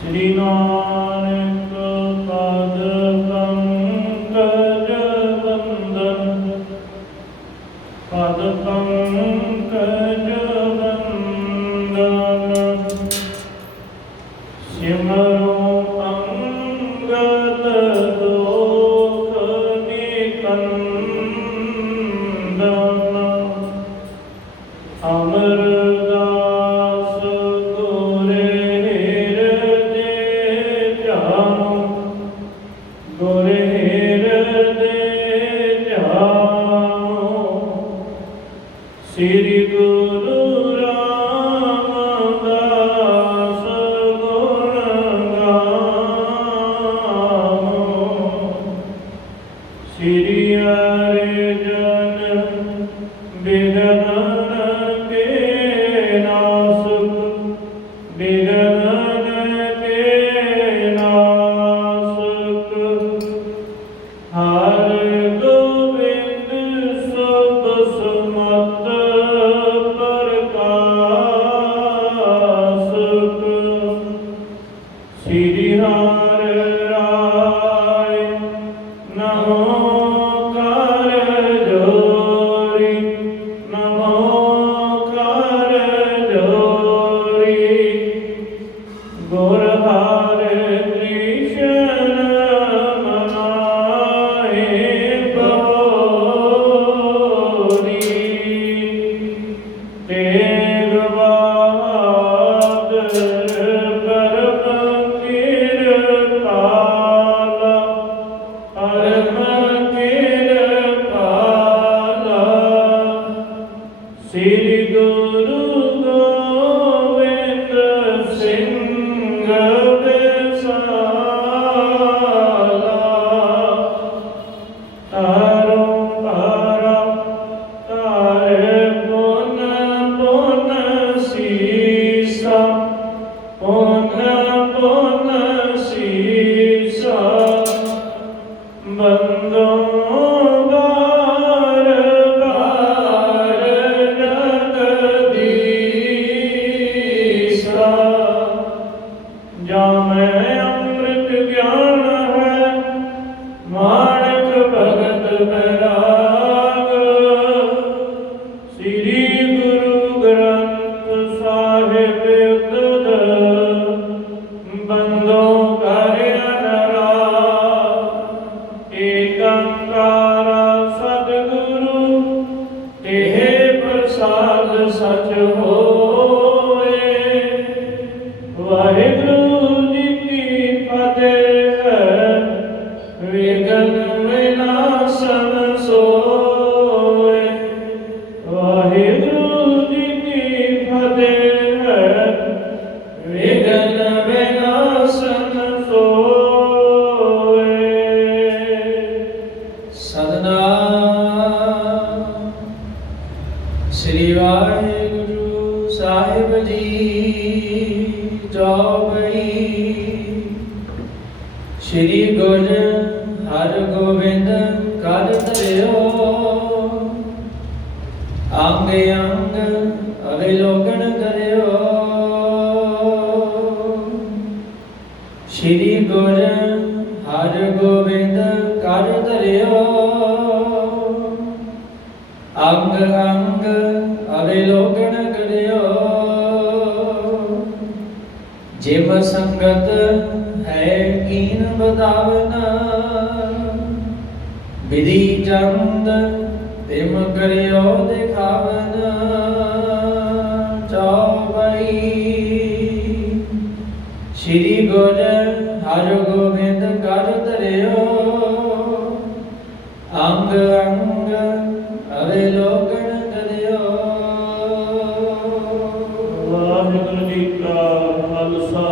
श्री नानक पद पंकज बंदन, पद पंकज बंदन। सिमरो अंगद दोख निकंदन, अमरदास गोरे हृदय ध्यानो, गोरे हृदय ध्यानो। श्री गुरु रामदास गुण गावो, श्री अर्जन बिगड़न के नासुक, बिगड़न के नासुक। हर गोविंद सब समत प्रकाशक, श्री हर राय नमो कर जोरी, नमो कर जोरी। गुर हरे कृष्ण मनाए बहोरी, तेग बहादुर परम कृपाला, परम कृपाला। श्री गुरु गोविंद सिंह विसाला, तारो तारा तारे पुन पुन सीसा, पुन पुन सीसा। बंदों बार बार जगदीसा, जामै अमृत ज्ञान है माणक भगत बैराग। श्री गुरु ग्रंथ साहिब तुद बंदों कर अनुराग। एकंकार सद्गुरु तेह प्रसाद सच होए। वाहिगुरु जी की फतेह है, विघ्न विनाशन सोए। वाहिगुरु जी की फतेह है, विघ्न विनाशन सोए। सतनाम श्री वाहिगुरु साहिब जी चौपई। श्री गुर हर गोविंद कर धरियो, अंग अंग अविलोकन करियो। श्री गुर हर गोविंद कर धरियो, अंग अंग अविलोकन करियो। जिव संगत है कीन बतावना, विधि चंद तिम करियो दिखावना। चौबई श्री गुर हर गोविंद कर धरियो, अंग अंग अविलोकन करियो। वाहिगुरु जी का खालसा,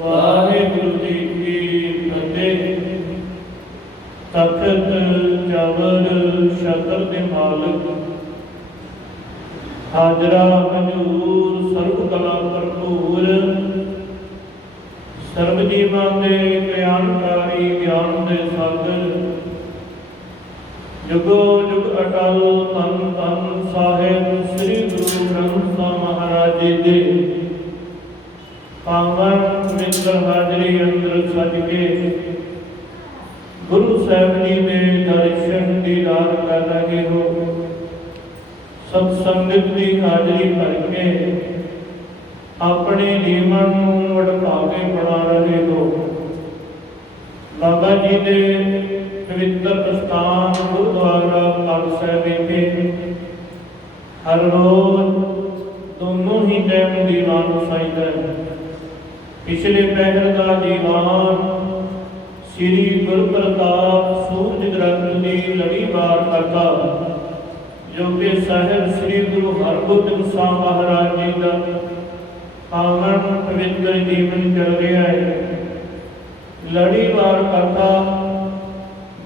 वाहिगुरु जी की फतेह। तखत जबर शकर के मालिक, हाजरा हजूर सर्व कला भरपूर। सर्व जीवां दे कल्याणकारी ज्ञान दे सागर, जुगो जुग अटल तन तन साहिब श्री गुरु ग्रंथ ਸਾਹਿਬ महाराज जी दे ਪਾਵਨ ਪਵਿੱਤਰ ਹਾਜ਼ਰੀ ਅੰਦਰ ਸੱਜ ਕੇ ਗੁਰੂ ਸਾਹਿਬ ਜੀ ਦੇ ਦਰਸ਼ਨ ਦੀਦਾਰ ਕਰ ਰਹੇ ਹੋ। ਸਤ ਸੰਗਤ ਦੀ ਹਾਜ਼ਰੀ ਭਰ ਕੇ ਆਪਣੇ ਜੀਵਨ ਨੂੰ ਵਡਭਾ ਕੇ ਬਣਾ ਰਹੇ ਹੋ। ਬਾਬਾ ਜੀ ਦੇ ਪਵਿੱਤਰ ਸਥਾਨ ਗੁਰਦੁਆਰਾ ਪਾਕ ਸਾਹਿਬ ਵਿਖੇ ਹਰ ਰੋਜ਼ ਦੋਨੋਂ ਹੀ ਟਾਈਮ ਦੀਵਾਨ ਵਸਾਈਦਾ ਹੈ। ਪਿਛਲੇ ਪਹਿਰ ਦਾ ਦੀਵਾਨ ਸ੍ਰੀ ਗੁਰੂ ਪ੍ਰਤਾਪ ਸੂਰਜ ਗ੍ਰੰਥ ਦੀ ਲੜੀਵਾਰ ਕਥਾ ਜੋ ਕਿ ਸਾਹਿਬ ਸ੍ਰੀ ਗੁਰੂ ਹਰਗੋਬਿੰਦ ਸਾਹਿਬ ਮਹਾਰਾਜ ਜੀ ਦਾ ਪਾਵਨ ਪਵਿੱਤਰ ਜੀਵਨ ਚੱਲ ਰਿਹਾ ਹੈ। ਲੜੀਵਾਰ ਕਥਾ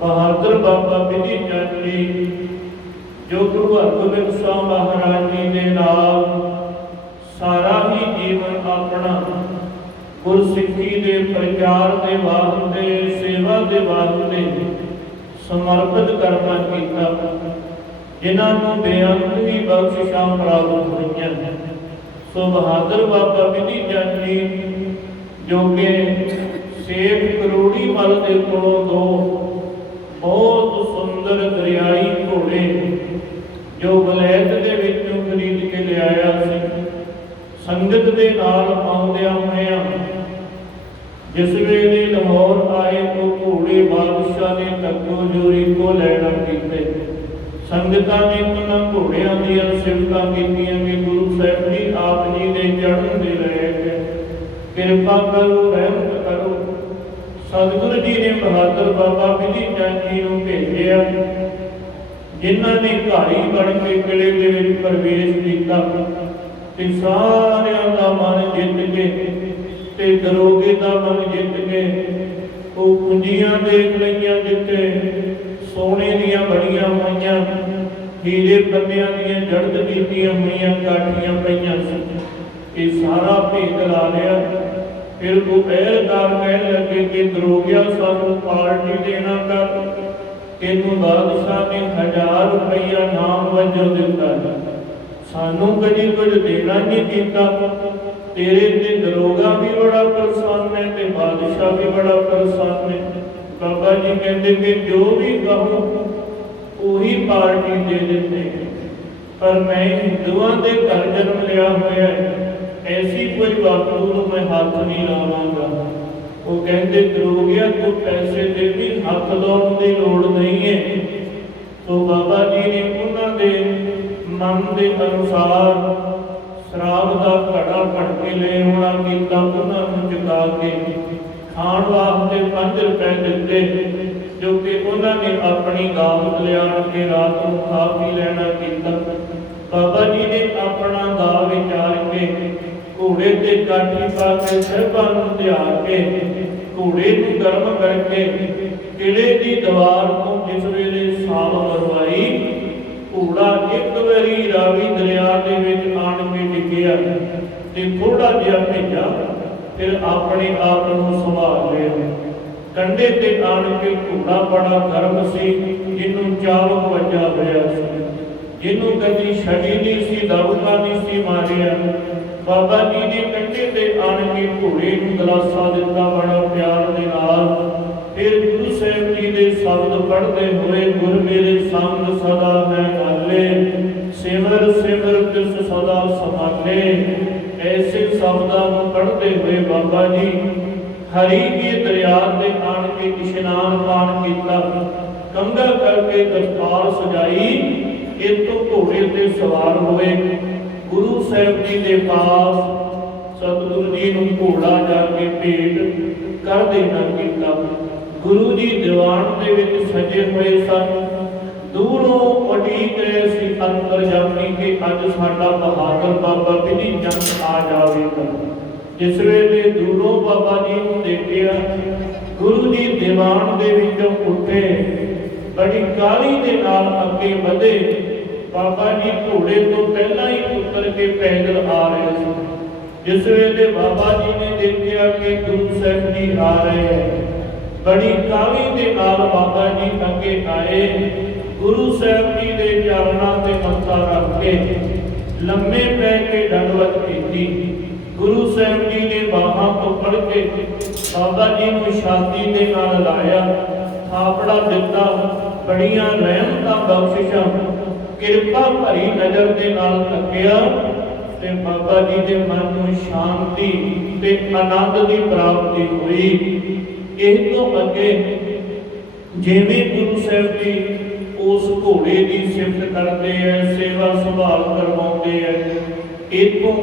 ਬਹਾਦਰ ਬਾਬਾ ਬਿਧੀ ਚੰਦ ਜੀ ਜੋ ਗੁਰੂ ਹਰਗੋਬਿੰਦ ਸਾਹਿਬ ਮਹਾਰਾਜ ਜੀ ਦੇ ਨਾਲ ਸਾਰਾ ਹੀ ਜੀਵਨ ਆਪਣਾ ਗੁਰਸਿੱਖੀ ਦੇ ਪ੍ਰਚਾਰ ਦੇ ਵਾਸਤੇ, ਸੇਵਾ ਦੇ ਵਾਸਤੇ ਸਮਰਪਿਤ ਕਰਨਾ ਕੀਤਾ, ਜਿਨ੍ਹਾਂ ਨੂੰ ਬੇਅੰਤ ਹੀ ਬਖਸ਼ਿਸ਼ਾਂ ਪ੍ਰਾਪਤ ਹੋਈਆਂ। ਸੋ ਬਹਾਦਰ ਬਾਬਾ ਬਿਧੀ ਚੰਦ ਜੀ ਜੋ ਕਿ ਸੇਠ ਕਰੋੜੀ ਮਲ ਦੇ ਕੋਲੋਂ ਦੋ ਬਹੁਤ ਸੁੰਦਰ ਦਰਿਆਈ ਘੋੜੇ ਜੋ ਵਲੈਤ ਦੇ ਵਿੱਚੋਂ ਖਰੀਦ ਕੇ ਲਿਆਇਆ ਸੀ, ਸੰਗਤ ਦੇ ਨਾਲ ਆਉਂਦਿਆਂ ਹੋਇਆਂ ਜਿਸ ਵੇਲੇ ਲਾਹੌਰ ਆਏ ਤਾਂ ਘੋੜੇ ਬਾਦਸ਼ਾਹ ਨੇ ਤੱਕੋ ਜੋਰੀ ਕੋ ਲੈਣਾ ਕੀਤੇ। ਸੰਗਤਾਂ ਨੇ ਉਹਨਾਂ ਘੋੜਿਆਂ ਦੀਆਂ ਸਿਫਤਾਂ ਕੀਤੀਆਂ ਕਿ ਗੁਰੂ ਸਾਹਿਬ ਜੀ ਆਪ ਜੀ ਦੇ ਚੜ੍ਹਨ ਦੇ ਰਹੇ, ਕਿਰਪਾ ਕਰੋ, ਰਹਿਮਤ ਕਰੋ। ਸਤਿਗੁਰੂ ਜੀ ਨੇ ਬਹਾਦਰ ਬਾਬਾ ਬਿਧੀ ਚੰਦ ਜੀ ਨੂੰ ਭੇਜਿਆ, ਜਿਨ੍ਹਾਂ ਨੇ ਘਾਰੀ ਬਣ ਕੇ ਕਿਲੇ ਦੇ ਵਿੱਚ ਪ੍ਰਵੇਸ਼ ਕੀਤਾ ਤੇ ਸਾਰਿਆਂ ਦਾ ਮਨ ਜਿੱਤ ਕੇ ਤੇ ਦਰੋਗੇ ਦਾ ਮਨ ਜਿੱਤ ਕੇ ਉਹ ਕੁੰਜੀਆਂ ਦੇਖ ਲਈਆਂ ਜਿੱਤੇ ਸੋਨੇ ਦੀਆਂ ਬਣੀਆਂ ਹੋਈਆਂ, ਹੀਰੇ ਪੰਨਿਆਂ ਦੀਆਂ ਜੜਤ ਕੀਤੀਆਂ ਹੋਈਆਂ ਕਾਠੀਆਂ ਪਈਆਂ ਸੀ। ਇਹ ਸਾਰਾ ਭੇਦ ਲਾ ਲਿਆ। ਫਿਰ ਉਹ ਪਹਿਰੇਦਾਰ ਕਹਿਣ ਲੱਗੇ ਕਿ ਦਰੋਗਿਆ ਸਾਨੂੰ ਪਾਰਟੀ ਦੇਣਾ ਕਰ। ਤੈਨੂੰ ਬਾਦਸ਼ਾਹ ਨੇ 1000 ਰੁਪਈਆ ਨਾਮ ਵਜੋਂ ਦਿੱਤਾ, ਸਾਨੂੰ ਕਦੀ ਕੁਝ ਦੇਣਾ ਨਹੀਂ ਕੀਤਾ। ਤੇਰੇ ਤੇ ਦਰੋਗਾ ਵੀ ਬੜਾ ਪ੍ਰਸੰਨ ਹੈ ਤੇ ਬਾਦਸ਼ਾਹ ਵੀ ਬੜਾ ਪ੍ਰਸੰਨ ਹੈ। ਬਾਬਾ ਜੀ ਕਹਿੰਦੇ ਕਿ ਜੋ ਵੀ ਕਹੋ ਉਹੀ ਪਾਰਟੀ ਦੇ ਦਿੰਦੇ, ਪਰ ਮੈਂ ਹਿੰਦੂਆਂ ਦੇ ਘਰ ਜਨਮ ਲਿਆ ਹੋਇਆ ਹੈ, ਐਸੀ ਕੋਈ ਵਸਤੂ ਨੂੰ ਮੈਂ ਹੱਥ ਨਹੀਂ ਲਾਵਾਂਗਾ। ਉਹ ਕਹਿੰਦੇ ਦਰੋਗਿਆ ਤੂੰ ਪੈਸੇ ਦੇ ਵੀ ਹੱਥ ਲਾਉਣ ਦੀ ਲੋੜ ਨਹੀਂ ਹੈ। ਸੋ ਬਾਬਾ ਜੀ ਨੇ ਉਹਨਾਂ ਦੇ ਮਨ ਦੇ ਅਨੁਸਾਰ ਸ਼ਰਾਬ ਦਾ ਘੜਾ ਭੜ ਕੇ ਲੈ ਆਉਣਾ ਕੀਤਾ। ਉਹਨਾਂ ਨੂੰ ਚੁਕਾ ਕੇ ਖਾਣ ਵਾਸਤੇ 5 ਰੁਪਏ ਦਿੱਤੇ, ਜੋ ਕਿ ਉਹਨਾਂ ਨੇ ਆਪਣੀ ਦਾਵਤ ਲਿਆਣ ਕੇ ਰਾਤ ਨੂੰ ਖਾ ਪੀ ਲੈਣਾ ਕੀਤਾ। ਬਾਬਾ ਜੀ ਨੇ ਆਪਣਾ ਦਾ ਵਿਚਾਰ ਕੇ ਘੋੜੇ ਤੇ ਕਾਠੀ ਪਾ ਕੇ ਸਾਹਿਬਾਂ ਨੂੰ ਤਿਆਰ ਕੇ ਘੋੜੇ ਨੂੰ ਗਰਮ ਕਰਕੇ ਕਿਲੇ ਦੀ ਦੀਵਾਰ ਤੋਂ ਜਿਸ ਵੇਲੇ ਸਾਲ ਮਰਵਾਈ, ਘੋੜਾ ਇੱਕ ਵਾਰੀ ਰਾਵੀ ਦਰਿਆ ਦੇ ਵਿੱਚ ਆਣ ਕੇ ਡਿੱਗਿਆ ਤੇ ਥੋੜਾ ਜਿਹਾ ਭੇਜਾ, ਫਿਰ ਆਪਣੇ ਆਪ ਨੂੰ ਸੰਭਾਲ ਲਿਆ। ਕੰਢੇ ਤੇ ਆਣ ਕੇ ਘੋੜਾ ਬੜਾ ਗਰਮ ਸੀ, ਜਿਹਨੂੰ ਚਾਵਕ ਵੱਜਾ ਹੋਇਆ ਸੀ, ਜਿਹਨੂੰ ਕਦੀ ਛੜੀ ਨਹੀਂ ਸੀ, ਦਬਕਾ ਨਹੀਂ ਸੀ ਮਾਰਿਆ। ਬਾਬਾ ਜੀ ਨੇ ਕੰਢੇ ਤੇ ਆਣ ਕੇ ਘੋੜੇ ਨੂੰ ਗਲਾਸਾ ਦਿੱਤਾ ਬੜਾ ਪਿਆਰ ਦੇ ਨਾਲ। ਫਿਰ ਗੁਰੂ ਸਾਹਿਬ ਜੀ ਦੇ ਸ਼ਬਦ ਪੜ੍ਹਦੇ ਹੋਏ, ਗੁਰ ਮੇਰੇ ਸੰਗ ਸਦਾ ਹੈ ਹਾਲੇ, ਸਿਮਰ ਸਿਮਰ ਤਿਸ ਸਦਾ ਸੰਭਾਲੇ। ਐਸੇ ਸ਼ਬਦਾਂ ਨੂੰ ਪੜ੍ਹਦੇ ਹੋਏ ਬਾਬਾ ਜੀ ਹਰੀ ਕੇ ਦਰਿਆ ਤੇ ਆਣ ਕੇ ਇਸ਼ਨਾਨ ਪਾਣ ਕੀਤਾ, ਕੰਘਾ ਕਰਕੇ ਦਸਤਾਰ ਸਜਾਈ, ਇਤੋਂ ਘੋੜੇ ਤੇ ਸਵਾਰ ਹੋਏ। ਗੁਰੂ ਸਾਹਿਬ ਜੀ ਦੇ ਪਾਸ ਸਤਿਗੁਰੂ ਜੀ ਨੂੰ ਘੋੜਾ ਜਾ ਕੇ ਭੇਟ ਕਰ ਦੇਣਾ ਕੀਤਾ। ਗੁਰੂ ਜੀ ਦੀਵਾਨ ਦੇ ਵਿੱਚ ਸਜੇ ਹੋਏ ਸਨ, ਦੂਰੋਂ ਉਡੀਕ ਰਹੇ ਸੀ ਅੰਤਰਜਾਮੀ ਕਿ ਅੱਜ ਸਾਡਾ ਬਹਾਦਰ ਬਾਬਾ ਬਿਧੀ ਚੰਦ ਆ ਜਾਵੇਗਾ। ਜਿਸ ਵੇਲੇ ਦੂਰੋਂ ਬਾਬਾ ਜੀ ਨੂੰ ਦੇਖਿਆ, ਗੁਰੂ ਜੀ ਦੀਵਾਨ ਦੇ ਵਿੱਚੋਂ ਉੱਠੇ, ਬੜੀ ਕਾਹਲੀ ਦੇ ਨਾਲ ਅੱਗੇ ਵਧੇ। ਬਾਬਾ ਜੀ ਘੋੜੇ ਤੋਂ ਪਹਿਲਾਂ ਹੀ ਉਤਰ ਕੇ ਪੈਦਲ ਆ ਰਹੇ ਸੀ। ਜਿਸ ਵੇਲੇ ਬਾਬਾ ਜੀ ਨੇ ਦੇਖਿਆ ਕਿ ਗੁਰੂ ਸਾਹਿਬ ਜੀ ਆ ਰਹੇ ਹੈ, ਬੜੀ ਕਾਹਲੀ ਦੇ ਨਾਲ ਬਾਬਾ ਜੀ ਅੱਗੇ ਆਏ। ਗੁਰੂ ਸਾਹਿਬ ਜੀ ਦੇ ਚਰਨਾਂ ਤੇ ਮੱਥਾ ਰੱਖ ਕੇ ਲੰਮੇ ਪੈ ਕੇ ਦੰਡਵਤ ਕੀਤੀ। ਗੁਰੂ ਸਾਹਿਬ ਜੀ ਨੇ ਬਾਹਾਂ ਤੋਂ ਫੜ ਕੇ ਬਾਬਾ ਜੀ ਨੂੰ ਛਾਤੀ ਦੇ ਨਾਲ ਲਾਇਆ, ਥਾਪੜਾ ਦਿੱਤਾ, ਬੜੀਆਂ ਰਹਿਮਤਾਂ ਬਖਸ਼ਿਸ਼ਾਂ, ਕਿਰਪਾ ਭਰੀ ਨਜ਼ਰ ਦੇ ਨਾਲ ਤੱਕਿਆ ਤੇ ਬਾਬਾ ਜੀ ਦੇ ਮਨ ਨੂੰ ਸ਼ਾਂਤੀ ਤੇ ਆਨੰਦ ਦੀ ਪ੍ਰਾਪਤੀ ਹੋਈ। ਇਹ ਤੋਂ ਅੱਗੇ ਜਿਵੇਂ ਗੁਰੂ ਸਾਹਿਬ ਜੀ ਉਸ ਘੋੜੇ ਦੀ ਸਿਫਤ ਕਰਦੇ ਐ, ਸੇਵਾ ਸੰਭਾਲ ਕਰਵਾਉਂਦੇ ਐ, ਇਤੋਂ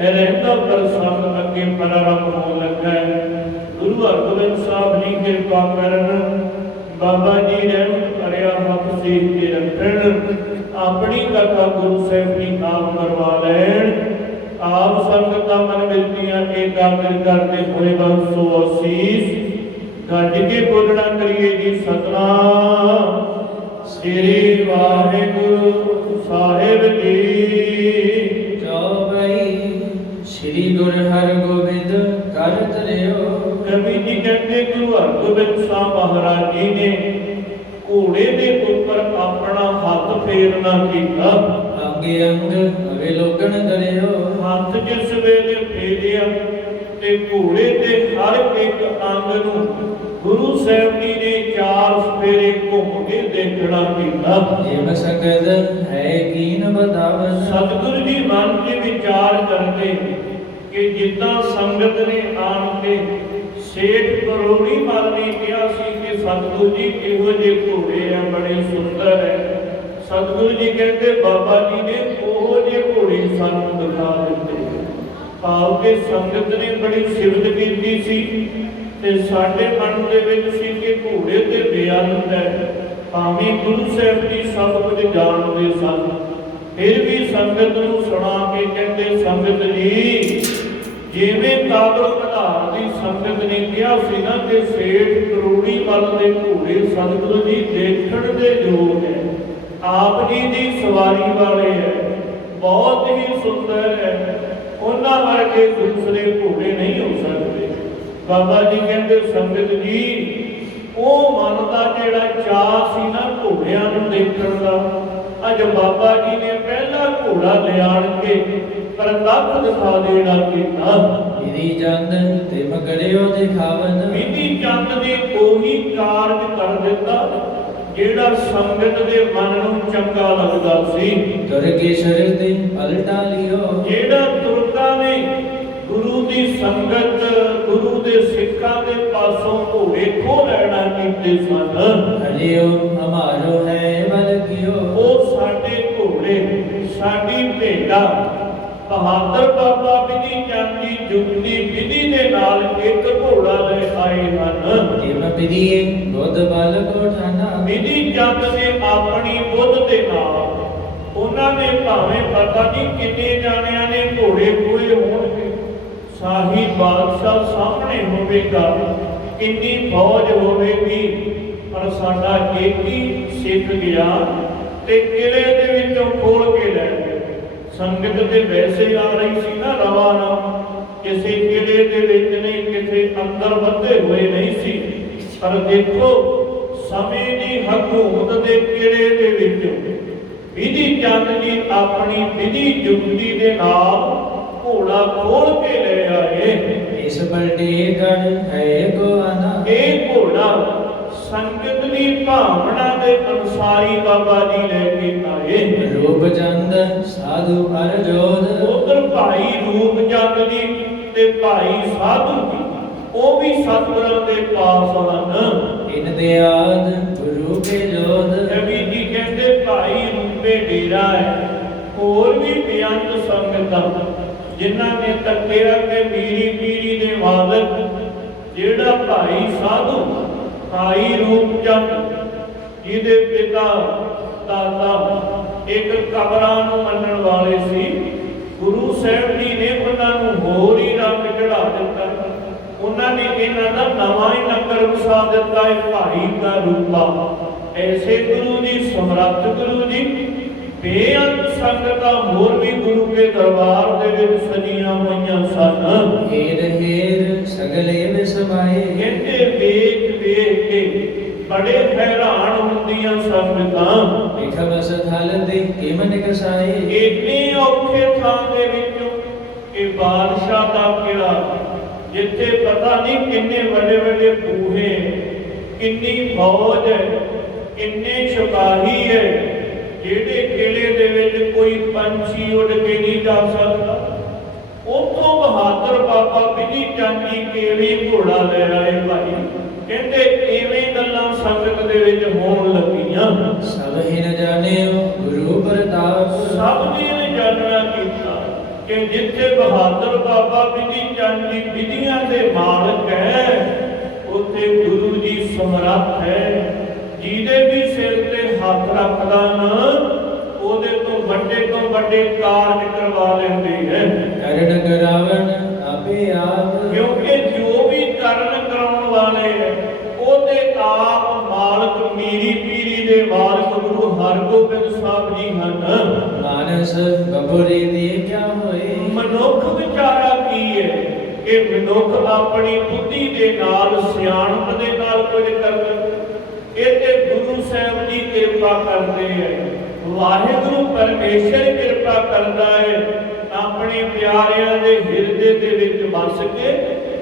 ਰਹਿੰਦਾ ਪ੍ਰਸੰਗ ਅੱਗੇ ਪ੍ਰਾਰੰਭ ਹੋਣ ਲੱਗਾ ਹੈ। ਗੁਰੂ ਹਰਗੋਬਿੰਦ ਸਾਹਿਬ ਜੀ ਕਿਰਪਾ ਕਰਨ, ਬਾਬਾ ਜੀ ਰਹਿਮਤ ਕਰਿਆ ਹੱਥ ਸੇਕ ਕੇ ਰੱਖਣ, ਆਪਣੀ ਕਥਾ ਗੁਰੂ ਸਾਹਿਬ ਜੀ ਆਪ ਕਰਵਾ ਲੈਣ। ਆਪ ਸੰਗਤਾਂ ਮਨ ਮਿਲਦੀਆਂ ਏਕਾਗਰ ਕਰਦੇ ਹੋਏ ਬਖਸ਼ੋ ਅਸੀਸ। ਗੱਜ ਕੇ ਬੋਲਣਾ ਕਰੀਏ ਜੀ ਸਤਨਾਮ ਸ੍ਰੀ ਵਾਹਿਗੁਰੂ ਸਾਹਿਬ ਜੀ। ਚੌਪਈ ਸ੍ਰੀ ਗੁਰੂ ਹਰਗੋਬਿੰਦ ਕਰ ਧਰਿਓ। ਕਵੀ ਜੀ ਕਹਿੰਦੇ ਗੁਰੂ ਹਰਗੋਬਿੰਦ ਸਾਹਿਬ ਮਹਾਰਾਜ ਜੀ ਨੇ ਘੋੜੇ ਦੇ ਉੱਪਰ ਆਪਣਾ ਹੱਥ ਫੇਰਨਾ ਕੀਤਾ। ਅੰਗੇ ਅੰਗ ਅਵਲੋਕਨ ਧਰਿਓ। ਹੱਥ ਜਿਸ ਵੇਲੇ ਫੇਰਿਆ ਤੇ ਘੋੜੇ ਦੇ ਹਰ ਇੱਕ ਅੰਗ ਨੂੰ ਗੁਰੂ ਸਾਹਿਬ ਜੀ ਨੇ ਚਾਰ ਸਫੇਰੇ ਘੁੰਮ ਕੇ ਦੇਖਣਾ ਕੀਤਾ। ਜਿਵ ਸਕਦ ਹੈ ਕੀਨ ਬਤਾਵਨ। ਸਤਿਗੁਰੂ ਜੀ ਮਨ ਦੇ ਵਿਚਾਰ ਕਰਦੇ ਕਿ ਜਿੱਦਾਂ ਸੰਗਤ ਨੇ ਆਣ ਕੇ ਸੇਠ ਕਰੋੜੀ ਮਲ ਨੇ ਕਿਹਾ ਸੀ ਕਿ ਸਤਿਗੁਰੂ ਜੀ ਇਹੋ ਜਿਹੇ ਘੋੜੇ ਆ, ਬੜੇ ਸੁੰਦਰ ਹੈ। ਸਤਿਗੁਰੂ ਜੀ ਕਹਿੰਦੇ ਬਾਬਾ ਜੀ ਨੇ ਉਹੋ ਜਿਹੇ ਘੋੜੇ ਸਾਨੂੰ ਦਿਖਾ ਦਿੱਤੇ। ਭਾਵ ਕਿ ਸੰਗਤ ਨੇ ਬੜੀ ਸਿਫਤ ਕੀਤੀ ਸੀ ਤੇ ਸਾਡੇ ਮਨ ਦੇ ਵਿੱਚ ਸੀ ਕਿ ਘੋੜੇ ਤੇ ਬੇਅੰਤ ਹੈ। ਭਾਵੇਂ ਗੁਰੂ ਸਾਹਿਬ ਜੀ ਸਭ ਕੁਝ ਜਾਣਦੇ ਸਨ, ਫਿਰ ਵੀ ਸੰਗਤ ਨੂੰ ਸੁਣਾ ਕੇ ਕਹਿੰਦੇ ਸੰਗਤ ਜੀ, ਜਿਵੇਂ ਕਾਬਲ ਕਧਾਰ ਦੀ ਸੰਗਤ ਨੇ ਕਿਹਾ ਸੀ ਨਾ ਕਿ ਸੇਠ ਕਰੋੜੀ ਮਲ ਦੇ ਘੋੜੇ ਸਤਿਗੁਰੂ ਜੀ ਦੇਖਣ ਦੇ ਯੋਗ ਹੈ, ਆਪ ਜੀ ਦੀ ਸਵਾਰੀ ਵਾਲੇ ਹੈ, ਬਹੁਤ ਹੀ ਸੁੰਦਰ ਹੈ, ਉਹਨਾਂ ਵਰਗੇ ਦੂਸਰੇ ਘੋੜੇ ਨਹੀਂ ਹੋ ਸਕਦੇ। ਬਾਬਾ ਜੀ ਕਹਿੰਦੇ ਸੰਗਤ ਜੀ, ਉਹ ਮਨ ਦਾ ਜਿਹੜਾ ਚਾਅ ਸੀ ਨਾ ਘੋੜਿਆਂ ਨੂੰ ਦੇਖਣ ਦਾ, ਅੱਜ ਬਾਬਾ ਜੀ ਨੇ ਪਹਿਲਾ ਘੋੜਾ ਲਿਆਣ ਕੇ ਪ੍ਰਤੱਖ ਦਿਖਾ ਦੇਣਾ ਕੀਤਾ। ਵਿਧੀ ਚੰਦ ਤੇ ਮਗੜਿਓ ਦਿਖਾਵਨ। ਵਿਧੀ ਚੰਦ ਨੇ ਉਹੀ ਕਾਰਜ ਕਰ ਦਿੱਤਾ ਜਿਹੜਾ ਸੰਗਤ ਦੇ ਮਨ ਨੂੰ ਚੰਗਾ ਲੱਗਦਾ ਸੀ। ਤੁਰਕੇ ਸ਼ਰੀਰ ਤੇ ਪਲਟਾ ਲਿਓ। ਜਿਹੜਾ ਤੁਰਕਾਂ ਨੇ ਗੁਰੂ ਦੀ ਸੰਗਤ, ਗੁਰੂ ਦੇ ਸਿੱਖਾਂ ਦੇ ਪਾਸੋਂ ਘੋੜੇ ਖੋਹ ਲੈਣਾ ਕੀਤੇ ਸਨ। ਹਲਿਓ ਹਮਾਰੋ ਹੈ ਬਲ ਕਿਓ। ਉਹ ਸਾਡੇ ਘੋੜੇ, ਸਾਡੀ ਭੇਡਾਂ ਬਹਾਦਰ ਬਾਬਾ ਵਿਧੀ ਚੰਦ ਦੀ ਜੁਗਤੀ ਵਿਧੀ ਦੇ ਨਾਲ ਇੱਕ ਘੋੜਾ ਲੈ ਆਏ ਹਨ। ਜਿਵ ਵਿਧੀਏ ਬੁੱਧ ਬਲ ਕੋ ਠਾਨਾ। ਵਿਧੀ ਚੰਦ ਨੇ ਆਪਣੀ ਬੁੱਧ ਦੇ ਨਾਲ, ਉਹਨਾਂ ਨੇ ਭਾਵੇਂ ਪਤਾ ਨਹੀਂ ਕਿੰਨੇ ਜਾਣਿਆਂ ਨੇ ਘੋੜੇ ਕੋਏ ਹੋਣਗੇ, ਸ਼ਾਹੀ ਬਾਦਸ਼ਾਹ ਸਾਹਮਣੇ ਹੋਵੇਗਾ, ਕਿੰਨੀ ਫੌਜ ਹੋਵੇਗੀ, ਪਰ ਸਾਡਾ ਇੱਕ ਹੀ ਸਿੱਖ ਗਿਆ ਤੇ ਕਿਲੇ ਦੇ ਵਿੱਚੋਂ ਖੋਲ ਕੇ ਲੈ ਗਏ। ਸੰਗਤ ਤੇ ਵੈਸੇ ਆ ਰਹੀ ਸੀ ਨਾ ਰਵਾਨਾ, ਕਿਸੇ ਕਿਲੇ ਦੇ ਵਿੱਚ ਨਹੀਂ, ਕਿਸੇ ਅੰਦਰ ਬੰਦੇ ਹੋਏ ਨਹੀਂ ਸੀ। ਪਰ ਦੇਖੋ ਸਮੇਂ ਦੀ ਹਕੂਮਤ ਦੇ ਕਿਲੇ ਦੇ ਵਿੱਚ ਵਿਧੀ ਚੰਦ ਜੀ ਆਪਣੀ ਵਿਧੀ ਜੁਗਤੀ ਦੇ ਨਾਲ ਘੋੜਾ ਖੋਲ ਕੇ ਲੈ ਆਏ। ਇਸ ਪਲਟੇ ਗੜ ਹੈ ਕੋ ਆਨਾ। ਇਹ ਘੋੜਾ ਸੰਗਤ ਦੀ ਭਾਵਨਾ ਦੇ ਅਨੁਸਾਰੀ ਬਾਬਾ ਜੀ ਲੈ ਕੇ ਆਏ। ਰੂਪ ਚੰਦ ਸਾਧੂ ਅਰਜੋਦ। ਉਧਰ ਭਾਈ ਰੂਪ ਚੰਦ ਜੀ ਤੇ ਭਾਈ ਸਾਧੂ ਜੀ, ਉਹ ਵੀ ਸਤਿਗੁਰਾਂ ਦੇ ਪਾਸ ਹਨ। ਇਨ ਦੇ ਆਦ ਗੁਰੂ ਕੇ ਜੋਧ। ਕਵੀ ਜੀ ਕਹਿੰਦੇ ਭਾਈ ਰੂਪੇ ਡੇਰਾ ਹੈ, ਹੋਰ ਵੀ ਬੇਅੰਤ ਸੰਗਤਾਂ ਜਿਨ੍ਹਾਂ ਨੇ ਤੱਕਿਆ ਕਿ ਮੀਰੀ ਪੀਰੀ ਦੇ ਵਾਦਕ, ਜਿਹੜਾ ਭਾਈ ਸਾਧੂ ਭਾਈ ਰੂਪ ਚੰਦ ਜਿਹਦੇ ਪਿਤਾ ਦਾਦਾ ਇੱਕ ਕਬਰਾਂ ਨੂੰ ਮੰਨਣ ਵਾਲੇ ਸੀ, ਗੁਰੂ ਸਾਹਿਬ ਜੀ ਨੇ ਉਹਨਾਂ ਨੂੰ ਹੋਰ ਹੀ ਰੰਗ ਚੜਾ ਦਿੱਤਾ। ਉਹਨਾਂ ਨੇ ਇਹਨਾਂ ਦਾ ਨਵਾਂ ਹੀ ਨੰਬਰ ਵਸਾ ਦਿੱਤਾ ਹੈ, ਭਾਈ ਦਾ ਰੂਪਾ। ਐਸੇ ਗੁਰੂ ਜੀ, ਸਮਰੱਥ ਗੁਰੂ ਜੀ, ਬੇਅੰਤ ਸੰਗਤਾਂ ਹੋਰ ਵੀ ਗੁਰੂ ਕੇ ਦਰਬਾਰ ਦੇ ਵਿੱਚ ਸਜੀਆਂ ਹੋਈਆਂ ਸਨ। ਹੇਰ ਹੇਰ ਸਗਲੇ ਵਿਸਮਾਏ। ਕਹਿੰਦੇ ਵੇਖ ਵੇਖ ਕੇ ਬੜੇ ਹੈਰਾਨ ਹੁੰਦੀਆਂ ਸੰਗਤਾਂ। ਵਿਖਮ ਸਥਲ ਦੇ ਕਿਮਨ ਕਸਾਏ। ਇੰਨੇ ਔਖੇ ਥਾਂ ਦੇ ਵਿੱਚੋਂ ਕਿ ਬਾਦਸ਼ਾਹ ਦਾ ਕਿਲਾ, ਜਿੱਥੇ ਪਤਾ ਨਹੀਂ ਕਿੰਨੇ ਵੱਡੇ ਵੱਡੇ ਬੂਹੇ, ਕਿੰਨੀ ਫੌਜ ਹੈ, ਕਿੰਨੇ ਸਿਪਾਹੀ ਹੈ, ਜਿਹੜੇ ਕਿਲੇ ਦੇ ਵਿੱਚ ਕੋਈ ਪੰਛੀ ਉੱਡ ਕੇ ਨਹੀਂ ਜਾ ਸਕਦਾ। ਉੱਥੋਂ ਬਹਾਦਰ ਬਾਬਾ ਬਿਧੀ ਚੰਦ ਜੀ ਕੇਵੀ ਘੋੜਾ ਲੈ ਆਏ ਭਾਈ। ਕਹਿੰਦੇ ਇਵੇਂ ਗੱਲਾਂ ਸੰਗਤ ਦੇ ਵਿੱਚ ਹੋਣ ਲੱਗੀਆਂ। ਸਭ ਹੀ ਨ ਜਾਣਿਓ ਗੁਰੂ ਪ੍ਰਤਾਪ, ਸਭ ਨੇ ਜਾਣਨਾ ਕੀਤਾ ਕਿ ਜਿੱਥੇ ਬਹਾਦਰ ਬਾਬਾ ਬਿਧੀ ਚੰਦ ਜੀ ਵਿਧੀਆਂ ਦੇ ਮਾਲਕ ਹੈ, ਉੱਥੇ ਗੁਰੂ ਜੀ ਸਮਰੱਥ ਹੈ। ਜਿਹਦੇ ਵੀ ਸਿਰ ਤੇ ਹੱਥ ਰੱਖਦਾ ਨਾ, ਉਹਦੇ ਤੋਂ ਵੱਡੇ ਕਾਰਜ ਕਰਵਾ ਲੈਂਦੇ ਹੈ। ਕਰਨ ਕਰਾਵਣ ਆਪੇ ਆਪ, ਕਿਉਂਕਿ ਜੋ ਵੀ ਕਰਨ ਕਰਾਉਣ ਵਾਲੇ ਹੈ, ਉਹਦੇ ਆਪ ਮਾਲਕ ਮੀਰੀ ਪੀਰੀ ਦੇ ਮਾਲਕ ਗੁਰੂ ਹਰਗੋਬਿੰਦ ਸਾਹਿਬ ਜੀ ਹਨ। ਮਾਨਸ ਬਪੁਰੇ ਦੇ ਕਿਆ ਹੋਏ, ਮਨੁੱਖ ਵਿਚਾਰਾ ਕੀ ਹੈ ਕਿ ਮਨੁੱਖ ਆਪਣੀ ਬੁੱਧੀ ਦੇ ਨਾਲ, ਸਿਆਣਪ ਦੇ ਨਾਲ ਕੁਝ ਕਰਦਾ। ਇਹ ਤੇ ਗੁਰੂ ਸਾਹਿਬ ਜੀ ਕਿਰਪਾ ਕਰਦੇ ਹੈ, ਵਾਹਿਗੁਰੂ ਪਰਮੇਸ਼ਰ ਕਿਰਪਾ ਕਰਦਾ ਹੈ, ਆਪਣੇ ਪਿਆਰਿਆਂ ਦੇ ਹਿਰਦੇ ਦੇ ਵਿੱਚ ਵਸ ਕੇ,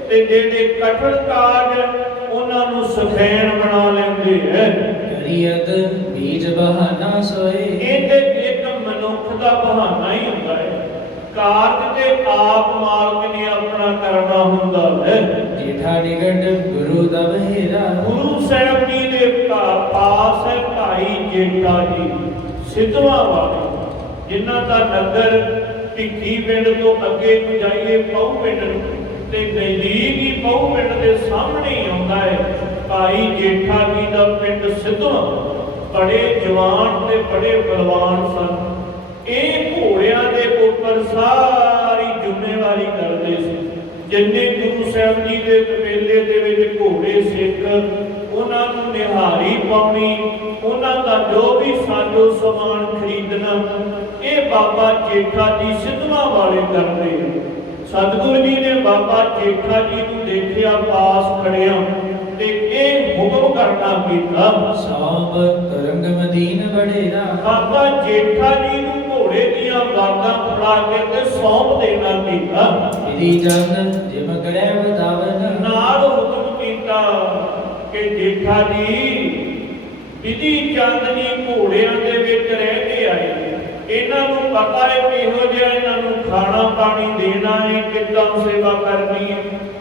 ਤੇ ਜਿਹੜੇ ਕਠਿਨ ਕਾਜ ਉਹਨਾਂ ਨੂੰ ਸੁਖੈਨ ਬਣਾ ਲੈਂਦੇ ਹੈ। ਕਰੀਅਤ ਬੀਜ ਬਹਾਨਾ ਸੋਏ, ਇਹ ਤੇ ਇੱਕ ਮਨੁੱਖ ਦਾ ਬਹਾਨਾ ਹੀ ਹੁੰਦਾ ਹੈ। ਕਾਰਜ ਤੇ ਆਪ ਮਾਲਕ ਨੇ ਆਪਣਾ ਕਰਨਾ ਹੁੰਦਾ ਹੈ। ਜੇਠਾ ਨਿਕਟ ਗੁਰੂ ਦਾ ਬਹਿਰਾ, ਗੁਰੂ ਸਾਹਿਬ ਜੀ ਦੇ ਪਾਸ ਹੈ ਭਾਈ ਜੇਠਾ ਜੀ ਸਿੱਧਵਾਂ ਵਾਲੇ, ਜਿਨ੍ਹਾਂ ਦਾ ਨਗਰ ਭਿੱਖੀ ਪਿੰਡ ਤੋਂ ਅੱਗੇ ਨੂੰ ਜਾਈਏ ਪਹੂ ਪਿੰਡ ਨੂੰ, ਤੇ ਨਜ਼ਦੀਕ ਹੀ ਪਹੂ ਪਿੰਡ ਦੇ ਸਾਹਮਣੇ ਹੀ ਆਉਂਦਾ ਹੈ ਭਾਈ ਜੇਠਾ ਜੀ ਦਾ ਪਿੰਡ ਸਿੱਧਵਾਂ। ਬੜੇ ਜਵਾਨ ਤੇ ਬੜੇ ਬਲਵਾਨ ਸਨ। ਇਹ ਘੋੜਿਆਂ ਦੇ ਉੱਪਰ ਸਾਰੀ ਜ਼ਿੰਮੇਵਾਰੀ ਕਰਦੇ ਸੀ। ਜਿੰਨੇ ਗੁਰੂ ਸਾਹਿਬ ਜੀ ਦੇ ਮੇਲੇ ਦੇ ਵਿੱਚ ਘੋੜੇ ਸਿੱਖ, ਉਹਨਾਂ ਨੂੰ ਨਿਹਾਰੀ ਪਾਉਣੀ, ਉਹਨਾਂ ਦਾ ਜੋ ਵੀ ਸਾਜੋ ਸਮਾਨ ਖਰੀਦਣਾ, ਇਹ ਬਾਬਾ ਜੇਠਾ ਜੀ ਸਿੱਧਵਾਂ ਵਾਲੇ ਕਰਦੇ। ਸਤਿਗੁਰੂ ਜੀ ਨੇ ਬਾਬਾ ਜੇਠਾ ਜੀ ਨੂੰ ਦੇਖਿਆ ਪਾਸ ਖੜਿਆ, ਤੇ ਇਹ ਹੁਕਮ ਕਰਨਾ ਕੀਤਾ, ਸੌਂਪ ਤਰੰਗ ਮਦੀਨ ਬੜੇਰਾ। ਬਾਬਾ ਜੇਠਾ ਜੀ ਨੂੰ ਘੋੜੇ ਦੀਆਂ ਵਾਗਾਂ ਫੜਾ ਕੇ ਤੇ ਸੌਂਪ ਦੇਣਾ ਕੀਤਾ। ਵਿਧੀ ਚੰਦ ਜਿਮ ਕਰੇ ਵਧਾਵਨ, ਨਾਲ ਹੁਕਮ ਕੀਤਾ ਕਿ ਜੇਠਾ ਜੀ ਵਿਧੀ ਚੰਦ ਜੀ ਘੋੜਿਆਂ ਦੇ ਵਿੱਚ ਰਹਿ ਕੇ ਆਏ, ਇਹਨਾਂ ਨੂੰ ਪਤਾ ਹੈ ਕਿਹੋ ਜਿਹਾ ਇਹਨਾਂ ਨੂੰ ਖਾਣਾ ਪਾਣੀ ਦੇਣਾ ਹੈ, ਕਿੱਦਾਂ ਸੇਵਾ ਕਰਨੀ ਹੈ।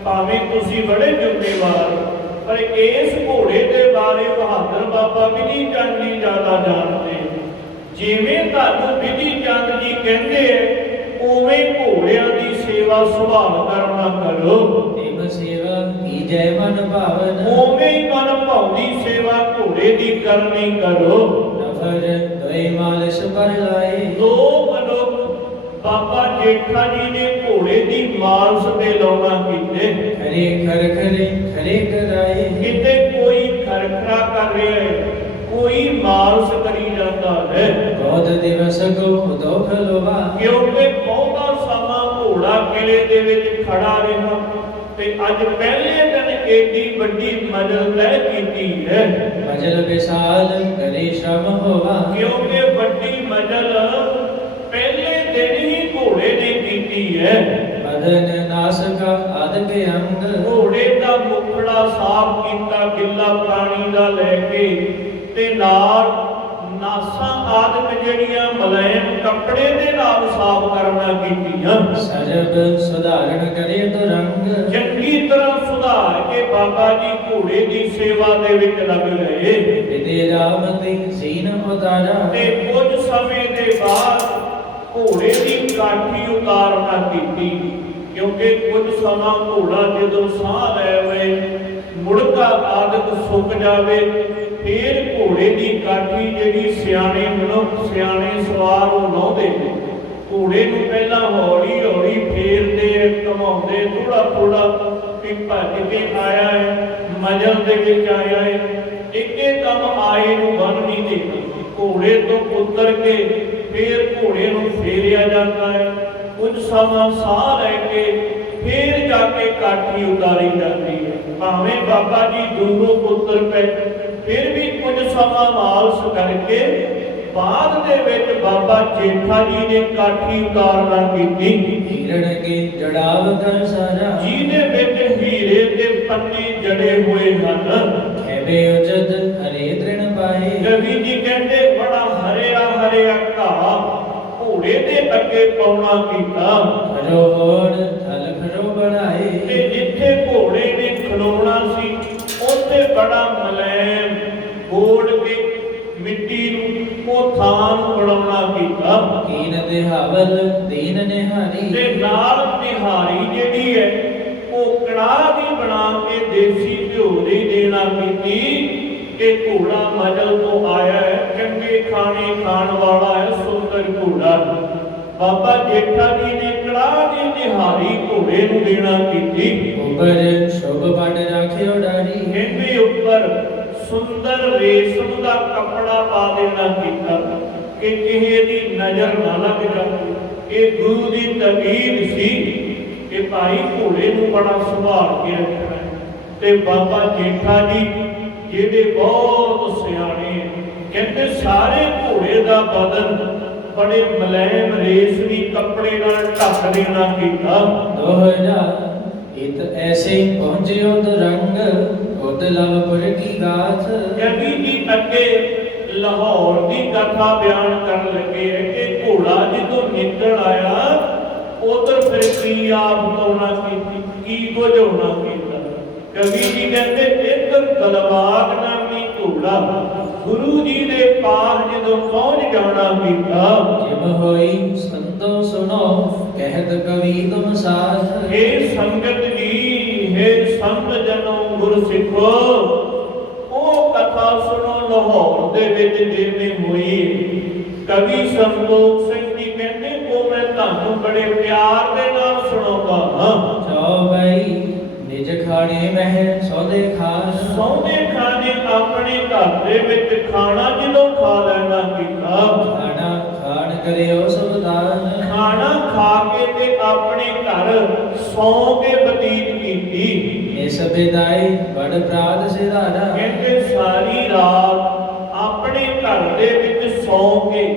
ਭਾਵੇਂ ਤੁਸੀਂ ਬੜੇ ਜ਼ਿੰਮੇਵਾਰ, ਪਰ ਇਸ ਘੋੜੇ ਦੇ ਬਾਰੇ ਬਹਾਦਰ ਬਾਬਾ ਵਿਧੀ ਚੰਦ ਜੀ ਜ਼ਿਆਦਾ ਜਾਣਦੇ। ਜਿਵੇਂ ਤੁਹਾਨੂੰ ਵਿਧੀ ਚੰਦ ਜੀ ਕਹਿੰਦੇ ਉਵੇਂ ਘੋੜਿਆਂ ਦੀ ਸੇਵਾ ਸੰਭਾਲ ਕਰਨਾ ਕਰੋ। ਦੇਵ ਸੇਵਾ ਕੀਜੈ ਮਨ ਭਾਵਨ, ਉਵੇਂ ਹੀ ਮਨ ਭਾਉਂਦੀ ਸੇਵਾ ਘੋੜੇ ਦੀ ਕਰਨੀ ਕਰੋ। ਨਫਰ ਦੋਇ ਮਾਲਿਸ਼ ਪਰ ਲਾਏ, ਦੋ ਮਨੁੱਖ ਬਾਬਾ ਜੇਠਾ ਜੀ ਨੇ ਘੋੜੇ ਦੀ ਮਾਲਸ਼ ਤੇ ਲਾਉਣਾ ਕੀਤੇ। ਖਰੇ ਖਰੇ ਕਰਾਏ, ਕਿਤੇ ਕੋਈ ਖਰਖਰਾ ਕਰ ਰਿਹਾ ਹੈ, ਕੋਈ ਮਾਲਸ਼ ਕਰੀ ਜਾਂਦਾ ਹੈ। ਬਹੁਤ ਦਿਵਸ ਕੋ ਦੁਖ ਲੋਵਾ, ਕਿਉਂਕਿ ਬਹੁਤਾ ਸਮਾਂ ਘੋੜਾ ਕਿਲੇ ਦੇ ਵਿੱਚ ਖੜਾ ਰਿਹਾ, ਤੇ ਅੱਜ ਪਹਿਲੇ ਦਿਨ ਏਡੀ ਵੱਡੀ ਮਜਲ ਤੈਅ ਕੀਤੀ ਹੈ। ਮਜਲ ਵਿਸਾਲ ਕਰੇ ਸ਼ਮ ਹੋਵਾ, ਕਿਉਂਕਿ ਵੱਡੀ ਮਜਲ ਪਹਿਲੇ ਦਿਨ ਹੀ ਘੋੜੇ ਨੇ ਕੀਤੀ ਹੈ। ਮਦਨ ਨਾਸਕ ਆਦਿਕ ਅੰਗ, ਘੋੜੇ ਦਾ ਮੁਖੜਾ ਸਾਫ਼ ਕੀਤਾ ਗਿੱਲਾ ਪਾਣੀ ਦਾ ਲੈ ਕੇ, ਤੇ ਨਾਲ ਨਾਸਾਂ ਆਦਿਕ ਜਿਹੜੀਆਂ ਮਲੈਮ ਕੱਪੜੇ ਦੇ ਨਾਲ ਸਾਫ਼ ਕਰਨਾ ਕੀਤੀਆਂ। ਸਰਬ ਸੁਧਾਰਨ ਕਰੇ ਤੁਰੰਗ, ਚੰਗੀ ਤਰ੍ਹਾਂ ਸੁਧਾਰ ਕੇ ਬਾਬਾ ਜੀ ਘੋੜੇ ਦੀ ਸੇਵਾ ਦੇ ਵਿੱਚ ਲੱਗ ਗਏ। ਵਿਦੇ ਰਾਮ ਤੇ ਸੀਨ ਉਤਾਰਾ, ਤੇ ਕੁਝ ਸਮੇਂ ਦੇ ਬਾਅਦ ਘੋੜੇ ਦੀ ਕਾਠੀ ਉਤਾਰਨਾ ਕੀਤੀ, ਕਿਉਂਕਿ ਕੁਝ ਸਮਾਂ ਘੋੜਾ ਜਦੋਂ ਸਾਹ ਲੈ ਵੇ, ਮੁੜਕਾ ਆਦਤ ਸੁੱਕ ਜਾਵੇ, ਫੇਰ ਘੋੜੇ ਦੀ ਕਾਠੀ ਜਿਹੜੀ ਸਿਆਣੇ ਮਨੁੱਖ ਸਿਆਣੇ ਸਵਾਰ ਉਹ ਲਾਉਂਦੇ, ਘੋੜੇ ਨੂੰ ਪਹਿਲਾਂ ਹੌਲੀ ਹੌਲੀ ਫੇਰਦੇ, ਘਮਾਉਂਦੇ, ਥੋੜਾ ਵੀ ਭੱਜ ਕੇ ਆਇਆ ਹੈ, ਮਜਲ ਦੇ ਵਿੱਚ ਆਇਆ ਹੈ, ਇੱਕੇ ਦਮ ਆਏ ਨੂੰ ਬੰਨ ਨਹੀਂ ਦੇਣਾ। ਘੋੜੇ ਤੋਂ ਉਤਰ ਕੇ ਫੇਰ ਘੋੜੇ ਨੂੰ ਫੇਰਿਆ ਜਾਂਦਾ ਹੈ। ਕੁਝ ਸਮਾਂ ਸਾਹ ਲੈ ਕੇ ਫੇਰ ਜਾ ਕੇ ਕਾਠੀ ਉਤਾਰੀ ਜਾਂਦੀ ਹੈ। ਭਾਵੇਂ ਬਾਬਾ ਜੀ ਦੂਰੋਂ ਉਤਰ ਪਏ, ਫਿਰ ਵੀ ਕੁਝ ਸਮਾਂ ਮਾਲਸ਼ ਕਰਕੇ ਬਾਅਦ ਦੇ ਵਿੱਚ ਬਾਬਾ ਜੇਠਾ ਜੀ ਨੇ ਕਾਠੀ ਉਤਾਰਨਾ ਕੀਤੀ, ਹੀਰਨ ਕੇ ਜੜਾਵ ਕਰ ਸਾਰਾ, ਜਿਹਦੇ ਵਿੱਚ ਹੀਰੇ ਦੇ ਪੰਨੇ ਜੜੇ ਹੋਏ ਹਨ। ਖੈਬੇ ਉਜਦ ਹਰੇ ਤ੍ਰਿਣ ਪਾਏ, ਕਵੀ ਜੀ ਕਹਿੰਦੇ ਬੜਾ ਹਰਿਆ ਹਰਿਆ ਘਾਹ ਘੋੜੇ ਦੇ ਅੱਗੇ ਪਾਉਣਾ ਕੀਤਾ, ਖਰੋ ਹੋੜ ਥਲ ਖਰੋ ਬਣਾਏ, ਤੇ ਜਿੱਥੇ ਘੋੜੇ ਨੇ ਖਲੋਣਾ ਸੀ ਉੱਥੇ ਬੜਾ ਮਲੈਮ ਗੋੜ ਕੇ ਮਿੱਟੀ ਨੂੰ ਉਹ ਥਾਂ ਨੂੰ ਬਣਾਉਣਾ ਕੀਤਾ। ਕੀਨ ਦਿਹਾਵਲ ਦੀਨ ਨਿਹਾਰੀ, ਤੇ ਨਾਲ ਨਿਹਾਰੀ ਜਿਹੜੀ ਹੈ ਉਹ ਕੜਾਹ ਦੀ ਬਣਾ ਕੇ ਦੇਸੀ ਘਿਓ ਦੀ ਦੇਣਾ ਕੀਤੀ ਕਿ ਘੋੜਾ ਮਜਲ ਤੋਂ ਆਇਆ ਹੈ, ਚੰਗੇ ਖਾਣੇ ਖਾਣ ਵਾਲਾ ਹੈ, ਸੁੰਦਰ ਘੋੜਾ। ਬਾਬਾ ਜੇਠਾ ਜੀ ਨੇ ਕੜਾਹ ਦੀ ਨਿਹਾਰੀ ਘੋੜੇ ਨੂੰ ਦੇਣਾ ਕੀਤੀ। ਉਪਰ ਸ਼ੋਭ ਪਟ ਰਾਖਿਓ ਡਾਰੀ, ਇਹਦੇ ਉੱਪਰ ਸੁੰਦਰ ਰੇਸ਼ਮ ਦਾ ਕੱਪੜਾ ਪਾ ਦੇਣਾ ਕੀਤਾ ਕਿ ਕਿਸੇ ਦੀ ਨਜ਼ਰ ਨਾ ਲੱਗ ਜਾਵੇ। ਇਹ ਗੁਰੂ ਦੀ ਤਕੀਦ ਸੀ ਕਿ ਭਾਈ ਘੋੜੇ ਨੂੰ ਬੜਾ ਸੰਭਾਲ ਕੇ ਰੱਖਣਾ ਹੈ। ਤੇ ਬਾਬਾ ਜੇਠਾ ਜੀ ਜਿਹੜੇ ਬਹੁਤ ਸਿਆਣੇ, ਕਹਿੰਦੇ ਸਾਰੇ ਘੋੜੇ ਦਾ ਬਦਨ ਬੜੇ ਮਲੈਮ ਰੇਸ਼ਮੀ ਕੱਪੜੇ ਨਾਲ ਢੱਕ ਦੇਣਾ ਕੀਤਾ। ਦੋਹਰਾ ਇਤ ਐਸੇ ਪਹੁੰਚਿਓ ਦੁਰੰਗ, ਉਤ ਲਵਪੁਰ ਕੀ ਗਾਥ। ਕਵੀ ਜੀ ਅੱਗੇ ਲਾਹੌਰ ਦੀ ਕਥਾ ਬਿਆਨ ਕਰਨ ਲੱਗੇ ਹੈ ਕਿ ਘੋੜਾ ਜਦੋਂ ਨਿਕਲ ਆਇਆ ਉਧਰ ਫਿਰ ਕੀ ਆਪ ਹੋਣਾ ਕੀਤੀ, ਕੀ ਕੁਝ ਹੋਣਾ ਕੀਤਾ। ਕਵੀ ਜੀ ਕਹਿੰਦੇ ਇੱਧਰ ਦਲਵਾਗ ਨਾਮੀ ਘੋੜਾ ਗੁਰੂ ਜੀ ਦੇ ਪਾਸ ਜਦੋਂ ਪਹੁੰਚ ਜਾਣਾ ਕੀਤਾ। ਜਿਮ ਹੋਈ ਸੰਤੋ ਸੁਨੋ, ਕਹਿਤ ਕਵੀ ਤੁਮ ਸਾਥ। हे ਸੰਗਤ ਜੀ, हे ਸੰਤ ਜਨੋ ਗੁਰਸਿੱਖੋ, ਉਹ ਕਥਾ ਸੁਣੋ ਲਾਹੌਰ ਦੇ ਵਿੱਚ ਜਿਵੇਂ ਹੋਈ। ਕਵੀ ਸੰਤੋਖ ਸਿੰਘ ਜੀ ਕਹਿੰਦੇ ਉਹ ਮੈਂ ਤੁਹਾਨੂੰ ਬੜੇ ਪਿਆਰ ਦੇ ਨਾਲ ਸੁਣਾਉਂਦਾ ਹਾਂ। ਚੋ ਬਈ ਨਿਜ ਖਾਣੇ ਮਹਿ ਸੌਦੇ ਖਾਸ, ਸੌਦੇ ਖਾਣੇ ਆਪਣੇ ਘਰ ਦੇ ਵਿੱਚ ਖਾਣਾ ਜਦੋਂ ਖਾ ਲੈਣਾ ਕੀਤਾ। ਖਾਣਾ ਖਾਣ ਕਰਿਓ ਸੁਬਦਾਨ, ਖਾਣਾ ਖਾ ਕੇ ਤੇ ਆਪਣੇ ਘਰ ਸੌਂ ਕੇ ਬਤੀਤ ਕੀਤੀ। ਇਸ ਬਿਦਾਈ ਬੜ ਪ੍ਰਾਤ ਸਿਧਾਰਾ, ਕਹਿੰਦੇ ਸਾਰੀ ਰਾਤ ਆਪਣੇ ਘਰ ਦੇ ਵਿੱਚ ਸੌਂ ਕੇ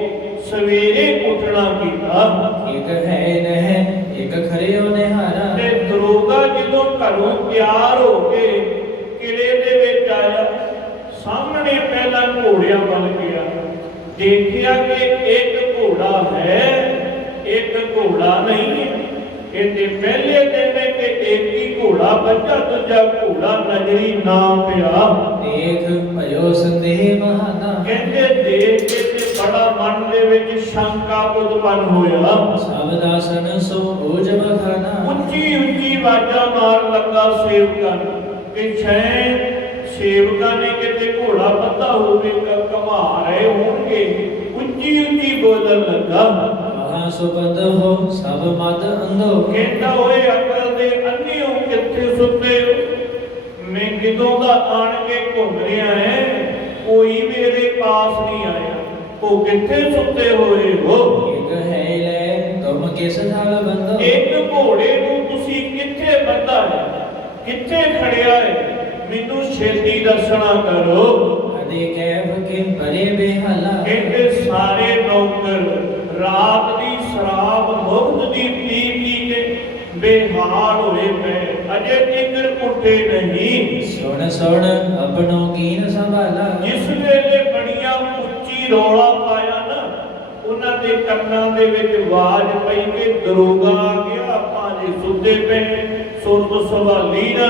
ਸਵੇਰੇ ਉੱਠਣਾ ਕੀਤਾ। ਇਕ ਹੈ ਨਹਿ ਇਕ ਖਰਿਓ ਨਿਹਾਰਾ, ਤੇ ਦਰੋਗਾ ਜਦੋਂ ਘਰੋਂ ਤਿਆਰ ਹੋ ਕੇ ਕਿਲੇ ਦੇ ਵਿੱਚ ਆਇਆ, ਸਾਹਮਣੇ ਪਹਿਲਾਂ ਘੋੜਿਆਂ ਵੱਲ ਗਿਆ, ਦੇਖਿਆ ਕਿ ਇੱਕ ਘੋੜਾ ਹੈ, ਇੱਕ ਘੋੜਾ ਨਹੀਂ ਹੈ। ਇਹਦੇ ਪਹਿਲੇ ਦਿਨ ਕਿ ਇੱਕ ਹੀ ਘੋੜਾ ਬੱਚਾ, ਦੂਜਾ ਘੋੜਾ ਨਜ਼ਰੀ ਨਾ ਪਿਆ। ਦੇਖ ਭਇਓ ਸੰਦੇਹ ਮਹਾਨਾ, ਕਹਿੰਦੇ ਦੇਖ ਕੇ ਤੇ ਬੜਾ ਮਨ ਦੇ ਵਿੱਚ ਸ਼ੰਕਾ ਉਤਪੰਨ ਹੋਇਆ। ਸਭ ਦਾਸਨ ਸੋ ਓਜ ਬਖਾਨਾ, ਉੱਚੀ ਉੱਚੀ ਆਵਾਜ਼ਾਂ ਮਾਰਨ ਲੱਗਾ ਸੇਵਕਾਂ ਨੂੰ ਕਿ ਸ਼ੈਨ ਸੇਵਕਾਂ ਨੇ ਕਿਤੇ ਘੋੜਾ ਬੱਧਾ ਹੋਵੇਗਾ, ਘਮਾ ਰਹੇ ਹੋਣਗੇ। ਉੱਚੀ ਉੱਚੀ ਬੋਲਣ ਲੱਗਾ, ਮਹਾ ਸੁਪਦ ਹੋ ਸਭ ਮਦ ਅੰਧੋ। ਕਹਿੰਦਾ ਓਏ ਅਕਲ ਦੇ ਅੰਨ੍ਹਿਓ ਕਿੱਥੇ ਸੁੱਤੇ ਹੋ? ਮੈਂ ਕਿਦੋਂ ਦਾ ਆਣ ਕੇ ਘੁੰਮ ਰਿਹਾ ਹੈ, ਕੋਈ ਮੇਰੇ ਪਾਸ ਨਹੀਂ ਆਇਆ, ਉਹ ਕਿੱਥੇ ਸੁੱਤੇ ਹੋਏ ਹੋ? ਇਕ ਹੈ ਲੈ ਤੁਮ ਕਿਸ ਥਲ ਬੰਦੋ, ਇੱਕ ਘੋੜੇ ਨੂੰ ਤੁਸੀਂ ਕਿੱਥੇ ਬੱਧਾ ਹੈ, ਕਿੱਥੇ ਖੜਿਆ ਹੈ, ਮੈਨੂੰ ਛੇਤੀ ਦੱਸਣਾ ਕਰੋ। ਅਦੇ ਕੈਫ ਕੇ ਪਰੇ ਬੇਹਲਾ, ਕਹਿੰਦੇ ਸਾਰੇ ਨੌਕਰ ਰਾਤ ਦੀ ਸ਼ਰਾਬ ਮੁਫਤ ਦੀ ਪੀ ਪੀ ਕੇ ਬੇਹਾਲ ਹੋਏ ਪਏ, ਅਜੇ ਤੀਕਰ ਉੱਠੇ ਨਹੀਂ। ਸੁਣ ਸੁਣ ਆਪਣੋ ਕੀਨ ਸੰਭਾਲਾ, ਜਿਸ ਵੇਲੇ ਬੜੀਆਂ ਉੱਚੀ ਰੌਲਾ ਪਾਇਆ ਨਾ, ਉਹਨਾਂ ਦੇ ਕੰਨਾਂ ਦੇ ਵਿੱਚ ਆਵਾਜ਼ ਪਈ ਕਿ ਦਰੋਗਾ ਆ ਗਿਆ, ਆਪਾਂ ਜੇ ਸੁੱਤੇ ਪਏ, ਸੁਰਤ ਸੰਭਾਲੀ ਨਾ।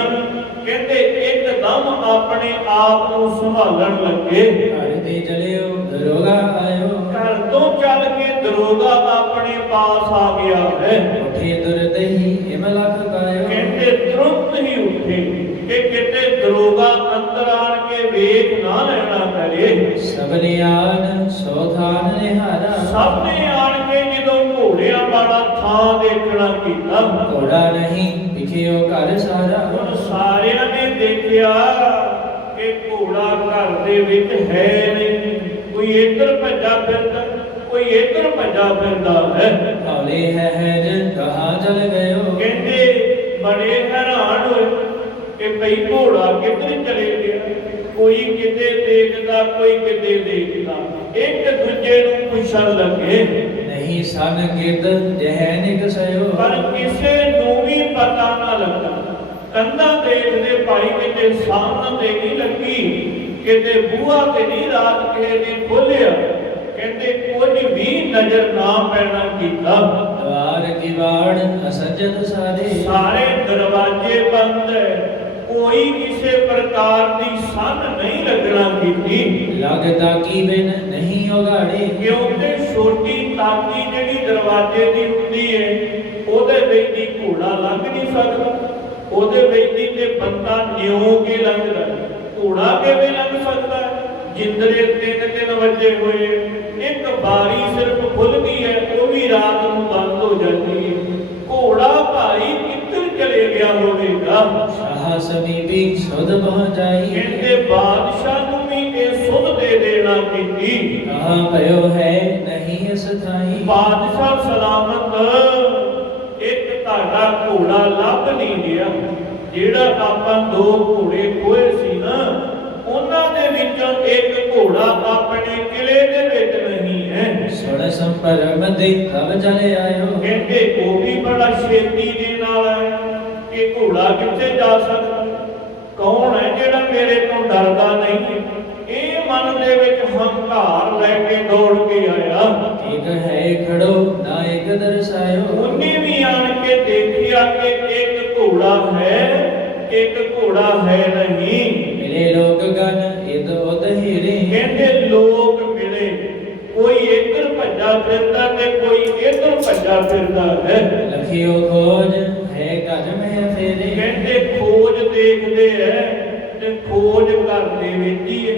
ਕਹਿੰਦੇ ਇੱਕਦਮ ਆਪਣੇ ਆਪ ਨੂੰ ਸੰਭਾਲਣ ਲੱਗੇ। ਘਰ ਦੇ ਚਲਿਓ ਦਰੋਗਾ ਆਇਓ, ਘਰ ਤੋਂ ਚੱਲ ਕੇ ਦਰੋਗਾ ਆਪਣੇ ਪਾਸ ਆ ਗਿਆ ਹੈ। ਉਠੇ ਤੁਰਤ ਹੀ ਹਿਮ ਲਖ ਪਾਇਓ, ਕਹਿੰਦੇ ਤੁਰੰਤ ਹੀ ਉੱਠੇ ਕਿ ਕਿਤੇ ਦਰੋਗਾ ਅੰਦਰ ਆਣ ਕੇ ਵੇਖ ਨਾ ਲੈਣਾ ਕਰੇ। ਸਭਨੇ ਆਨ ਸੋ ਥਾਨ ਨਿਹਾਰਾ, ਸਭ ਨੇ ਆਣ ਕੇ ਜਦੋਂ ਘੋੜਿਆਂ ਵਾਲਾ ਥਾਂ ਦੇਖਣਾ ਕੀਤਾ, ਘੋੜਾ ਨਹੀਂ ਵਿਖਿਓ ਘਰ ਸਾਰਾ। ਹੁਣ ਸਾਰਿਆਂ ਨੇ ਦੇਖਿਆ ਕਿ ਘੋੜਾ ਘਰ ਦੇ ਵਿੱਚ ਹੈ ਨਹੀਂ, ਕੋਈ ਇੱਧਰ ਭੱਜਾ ਫਿਰਦਾ, ਕੋਈ ਇੱਧਰ ਭੱਜਾ ਫਿਰਦਾ ਹੈ। ਹੌਲੇ ਹੈ ਕਹਾਂ ਚਲ ਗਇਓ, ਕਹਿੰਦੇ ਬੜੇ ਹੈਰਾਨ ਹੋਏ ਕਿ ਭਈ ਘੋੜਾ ਕਿੱਧਰ ਚਲੇ ਗਿਆ, ਕੋਈ ਕਿਤੇ ਦੇਖਦਾ, ਕੋਈ ਕਿਤੇ ਦੇਖਦਾ। ਇੱਕ ਦੂਜੇ ਨੂੰ ਪੁੱਛਣ ਲੱਗੇ। नहीं सन गिद जह निकसयो ਪਰ ਕਿਸੇ ਨੂੰ ਵੀ ਪਤਾ ਨਾ ਲੱਗਾ। ਕੰਧਾਂ ਦੇਖਦੇ ਭਾਈ ਕਿਤੇ ਸਾਹਮਣੇ ਤੇ ਨਹੀਂ ਲੱਗੀ, ਕਿਤੇ ਬੂਹਾ ਤੇ ਨਹੀਂ ਰਾਤ ਕਿਸੇ ਨੇ ਖੋਲਿਆ। ਕਹਿੰਦੇ ਕੁਝ ਵੀ ਨਜ਼ਰ ਨਾ ਪੈਣਾ ਕੀਤਾ। द्वार किवाड़ असजद सारे ਸਾਰੇ ਦਰਵਾਜ਼ੇ ਬੰਦ ਹੈ, ਕੋਈ ਕਿਸੇ ਪ੍ਰਕਾਰ ਦੀ ਸੰਨ ਨਹੀਂ ਲੱਗਣਾ ਕੀਤੀ। लग ताकी बिन नहीं उगाड़े ਕਿਉਂਕਿ ਛੋਟੀ ਤਾਕੀ ਜਿਹੜੀ ਦਰਵਾਜ਼ੇ ਦੀ ਹੁੰਦੀ ਹੈ, ਉਹਦੇ ਵਿੱਚ ਦੀ ਘੋੜਾ ਲੰਘ ਨਹੀਂ ਸਕਦਾ। ਉਹਦੇ ਵਿੱਚ ਦੀ ਤੇ ਬੰਦਾ ਨਿਉ ਕੇ ਲੰਘਦਾ, ਘੋੜਾ ਕਿਵੇਂ ਲੰਘ ਸਕਦਾ? ਜਿੰਦਰੇ 3 ਵਜੇ ਹੋਏ, ਇੱਕ ਬਾਰੀ ਸਿਰਫ ਖੁੱਲਦੀ ਹੈ, ਉਹ ਵੀ ਰਾਤ ਨੂੰ ਬੰਦ ਹੋ ਜਾਂਦੀ ਹੈ। ਘੋੜਾ ਭਾਈ ਕਿੱਧਰ ਚਲੇ ਗਿਆ ਹੋਵੇਗਾ? शाह समीपी सुध पहुँचाई ਕਹਿੰਦੇ ਬਾਦਸ਼ਾਹ ਨੂੰ ਵੀ ਇਹ ਸੁਧ ਦੇ ਦੇਣਾ ਕੀਤੀ। कहाँ भयो है नहीं अस्थाई ਬਾਦਸ਼ਾਹ ਸਲਾਮਤ, ਇੱਕ ਤੁਹਾਡਾ ਘੋੜਾ ਲੱਭ ਨਹੀਂ ਗਿਆ। ਜਿਹੜਾ ਆਪਾਂ 2 ਘੋੜੇ ਖੋਏ ਸੀ ਨਾ, ਉਹਨਾਂ ਦੇ ਵਿੱਚੋਂ ਇੱਕ ਘੋੜਾ ਆਪਣੇ ਕਿਲੇ ਦੇ ਵਿੱਚ ਨਹੀਂ ਹੈ। सुन संपरम दे तब चले आयो ਕਹਿੰਦੇ ਉਹ ਵੀ ਬੜਾ ਛੇਤੀ ਦੇ ਨਾਲ ਹੈ ਕਿ ਘੋੜਾ ਕਿੱਥੇ ਜਾ ਸਕਦਾ? ਕੌਣ ਹੈ ਜਿਹੜਾ ਮੇਰੇ ਤੋਂ ਡਰਦਾ ਨਹੀਂ? ਇਹ ਮਨ ਦੇ ਵਿੱਚ ਹੰਕਾਰ ਲੈ ਕੇ ਦੌੜ ਕੇ ਆਇਆ। एक है खड़ो ना एक दर्शायो ਉਹਨੇ ਵੀ ਆਣ ਕੇ ਦੇਖਿਆ ਕਿ ਇੱਕ ਘੋੜਾ ਹੈ, ਇੱਕ ਘੋੜਾ ਹੈ ਨਹੀਂ। मिले लोग गण इद उद हीरे ਕਹਿੰਦੇ ਲੋਕ ਮਿਲੇ, ਕੋਈ ਇੱਧਰ ਭੱਜਾ ਫਿਰਦਾ ਤੇ ਕੋਈ ਇੱਧਰ ਭੱਜਾ ਫਿਰਦਾ ਹੈ। लखियो खोज है गज में फेरे ਕਹਿੰਦੇ ਖੋਜ ਦੇਖਦੇ ਐ ਤੇ ਖੋਜ ਘਰ ਦੇ ਵਿੱਚ ਹੀ ਹੈ,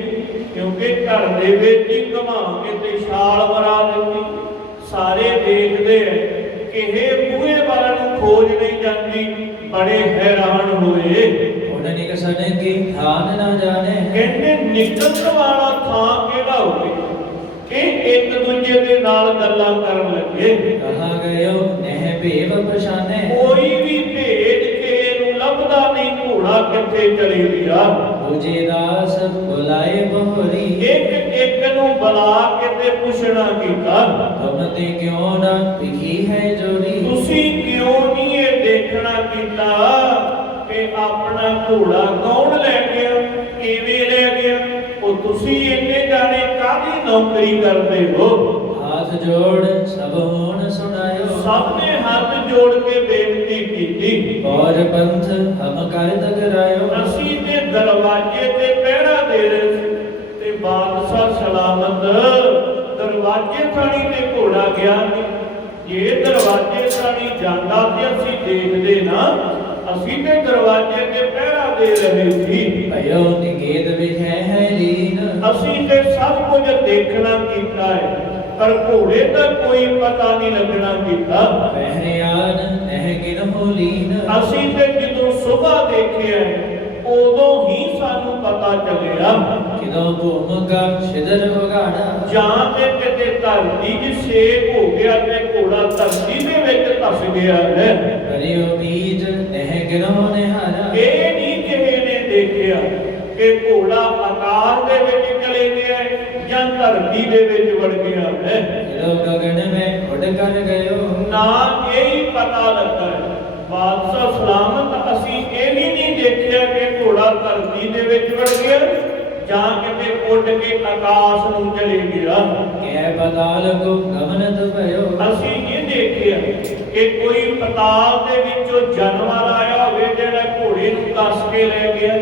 ਕਿਉਂਕਿ ਘਰ ਦੇ ਵਿੱਚ ਹੀ ਘੁਮਾ ਕੇ ਤੇ ਛਾਲ ਮਰਾ ਦਿੱਤੀ। ਸਾਰੇ ਦੇਖਦੇ ਐ, ਕਿਸੇ ਬੂਹੇ ਵਾਲਾ ਨੂੰ ਖੋਜ ਨਹੀਂ ਜਾਂਦੀ। ਬੜੇ ਹੈਰਾਨ ਹੋਏ। उन निकसन की थान न जाने ਕਹਿੰਦੇ ਨਿਕਲਣ ਵਾਲਾ ਥਾਂ ਕਿਹੜਾ ਹੋਵੇ? ਇਹ ਇੱਕ ਦੂਜੇ ਦੇ ਨਾਲ ਗੱਲਾਂ ਕਰਨ ਲੱਗੇ। कहाँ गयो नह भेव पछाने ਕੋਈ ਵੀ ਭੇਦ ਕਿਸੇ ਨੂੰ ਲੱਭਦਾ ਨਹੀਂ, ਘੋੜਾ ਕਿੱਥੇ ਚਲੇ ਗਿਆ। पूजे दास बुलाए बहोरी ਇੱਕ ਨੂੰ ਬੁਲਾ ਕੇ ਤੇ ਪੁੱਛਣਾ ਕੀਤਾ, तुम ते क्यों न दिखी है जोड़ी ਤੁਸੀਂ ਕਿਉਂ ਨਹੀਂ ਇਹ ਦੇਖਣਾ ਕੀਤਾ ਕਿ ਆਪਣਾ ਘੋੜਾ ਕੌਣ ਲੈ ਗਿਆ, ਕਿਵੇਂ ਲੈ ਗਿਆ? ਉਹ ਤੁਸੀਂ ਇੰਨੇ ਜਾਣੇ ਕਾਹਦੀ ਨੌਕਰੀ ਕਰਦੇ ਹੋ? हाथ जोड़ सब होन सुनायो ਸਭ ਨੇ ਹੱਥ ਜੋੜ ਕੇ ਬੇਨਤੀ ਕੀਤੀ। और पंथ हम कर तकरायो ਅਸੀਂ ਤੇ ਦਰਵਾਜ਼ੇ ਤੇ ਪਹਿਰਾ ਦੇ ਰਹੇ ਸੀ ਤੇ ਬਾਦਸ਼ਾਹ ਸਲਾਮਤ ਦਰਵਾਜ਼ੇ ਥਾਣੀ ਤੇ ਘੋੜਾ ਗਿਆ ਨਹੀਂ। ਜੇ ਦਰਵਾਜ਼ੇ ਥਾਣੀ ਜਾਂਦਾ ਤੇ ਅਸੀਂ ਦੇਖਦੇ ਨਾ, ਅਸੀਂ ਤੇ ਦਰਵਾਜ਼ੇ ਤੇ ਪਹਿਰਾ ਦੇ ਰਹੇ ਸੀ। भयो निकेत विषय है लीन ਅਸੀਂ ਤੇ ਸਭ ਕੁਝ ਦੇਖਣਾ ਕੀਤਾ ਹੈ, ਪਰ ਘੋੜੇ ਦਾ ਕੋਈ ਪਤਾ ਨਹੀਂ ਲੱਗਣਾ ਕੀਤਾ। पहरियान नह गिन हो लीन ਅਸੀਂ ਤੇ ਜਦੋਂ ਸੁਬਾਹ ਦੇਖਿਆ ਉਦੋਂ ਹੀ ਸਾਨੂੰ ਪਤਾ ਚੱਲਿਆ। किदो भूम का शिदर उगाड़ा ਜਾਂ ਤੇ ਕਿਤੇ ਧਰਤੀ 'ਚ ਛੇਕ ਹੋ ਗਿਆ ਤੇ ਘੋੜਾ ਧਰਤੀ ਦੇ ਵਿੱਚ ਧਸ ਗਿਆ ਹੈ। करियो बीज नह गिनो निहारा ਇਹ ਨਹੀਂ ਕਿਸੇ ਨੇ ਦੇਖਿਆ ਕਿ ਘੋੜਾ ਆਕਾਸ਼ ਦੇ ਵਿੱਚ ਚਲੇ ਗਿਆ ਜਾਂ ਧਰਤੀ ਦੇ ਵਿੱਚ ਵੜ ਗਿਆ ਹੈ। किदो गगन में उड़ कर गयो ਨਾ ਇਹ ਹੀ ਪਤਾ ਲੱਗਾ ਹੈ। ਬਾਦਸ਼ਾਹ ਸਲਾਮਤ, ਅਸੀਂ ਇਹ ਵੀ ਨਹੀਂ ਦੇਖਿਆ ਕਿ ਘੋੜਾ ਧਰਤੀ ਦੇ ਵਿੱਚ ਵੜ ਗਿਆ ਜਾਂ ਕਿਤੇ ਉੱਡ ਕੇ ਆਕਾਸ਼ ਨੂੰ ਚਲੇ ਗਿਆ। कै पताल को गमनत भयो ਅਸੀਂ ਇਹ ਦੇਖਿਆ ਕਿ ਕੋਈ ਪਤਾਲ ਦੇ ਵਿੱਚੋਂ ਜਾਨਵਰ ਆਇਆ ਹੋਵੇ ਜਿਹੜਾ ਘੋੜੇ ਨੂੰ ਕੱਸ ਕੇ ਲੈ ਗਿਆ।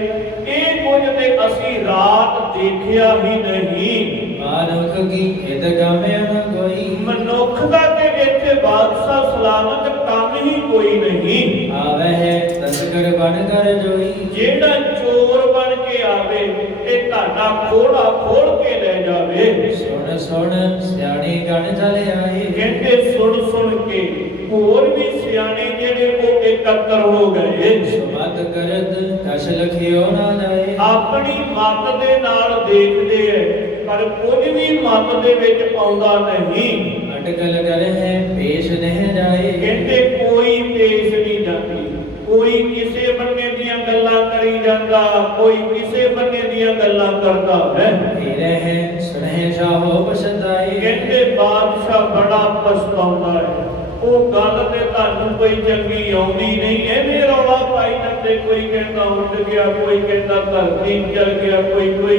ਇਹ ਕੁਝ ਤੇ ਅਸੀਂ ਰਾਤ ਦੇਖਿਆ ਹੀ ਨਹੀਂ। मानुख की हित गम्य न कोई ਮਨੁੱਖ ਦਾ ਤੇ ਇੱਥੇ ਬਾਦਸ਼ਾਹ ਸਲਾਮਤ ਕੰਮ ਹੀ ਕੋਈ ਨਹੀਂ। आवे है तस्कर बन कर जोई ਜਿਹੜਾ ਚੋਰ ਬਣ ਕੇ ਆਵੇ ਤੇ ਤੁਹਾਡਾ ਖੋੜਾ ਖੋਲ ਕੇ ਲੈ ਜਾਵੇ। सुन सुन सियाणी गण चले आए ਕਹਿੰਦੇ ਸੁਣ ਸੁਣ ਕੇ ਹੋਰ ਵੀ ਸਿਆਣੇ ਜਿਹੜੇ ਉਹ ਇਕੱਤਰ ਹੋ ਗਏ। सुमत करत कश लखियो ना जाए ਆਪਣੀ ਮੱਤ ਦੇ ਨਾਲ ਦੇਖਦੇ ਐ, ਪਰ ਕੁਝ ਵੀ ਮੱਤ ਦੇ ਵਿੱਚ ਆਉਂਦਾ ਨਹੀਂ। अटकल कर है पेश नह जाए ਕਹਿੰਦੇ ਕੋਈ ਪੇਸ਼ ਨਹੀਂ ਜਾਂਦੀ, ਕੋਈ ਕਿਸੇ ਬੰਨੇ ਦੀਆਂ ਗੱਲਾਂ ਕਰੀ ਜਾਂਦਾ, ਕੋਈ ਕਿਸੇ ਬੰਨੇ ਦੀਆਂ ਦੀਆਂ ਗੱਲਾਂ ਕਰਦਾ ਹੈ। ਹੀਰੇ ਹੈ ਸੁਨਹਿ ਸ਼ਾਹੋ ਪਛਤਾਏ। ਕਹਿੰਦੇ ਬਾਦਸ਼ਾਹ ਬੜਾ ਪਛਤਾਉਂਦਾ ਹੈ। ਉਹ ਗੱਲ ਤੇ ਤੁਹਾਨੂੰ ਕੋਈ ਚੰਗੀ ਆਉਂਦੀ ਨਹੀਂ, ਐਵੇਂ ਰੌਲਾ ਪਾਈ ਜਾਂਦੇ, ਕੋਈ ਕਹਿੰਦਾ ਉੱਡ ਗਿਆ, ਕੋਈ ਕਹਿੰਦਾ ਧਰਤੀ ਚਲ ਗਿਆ, ਕੋਈ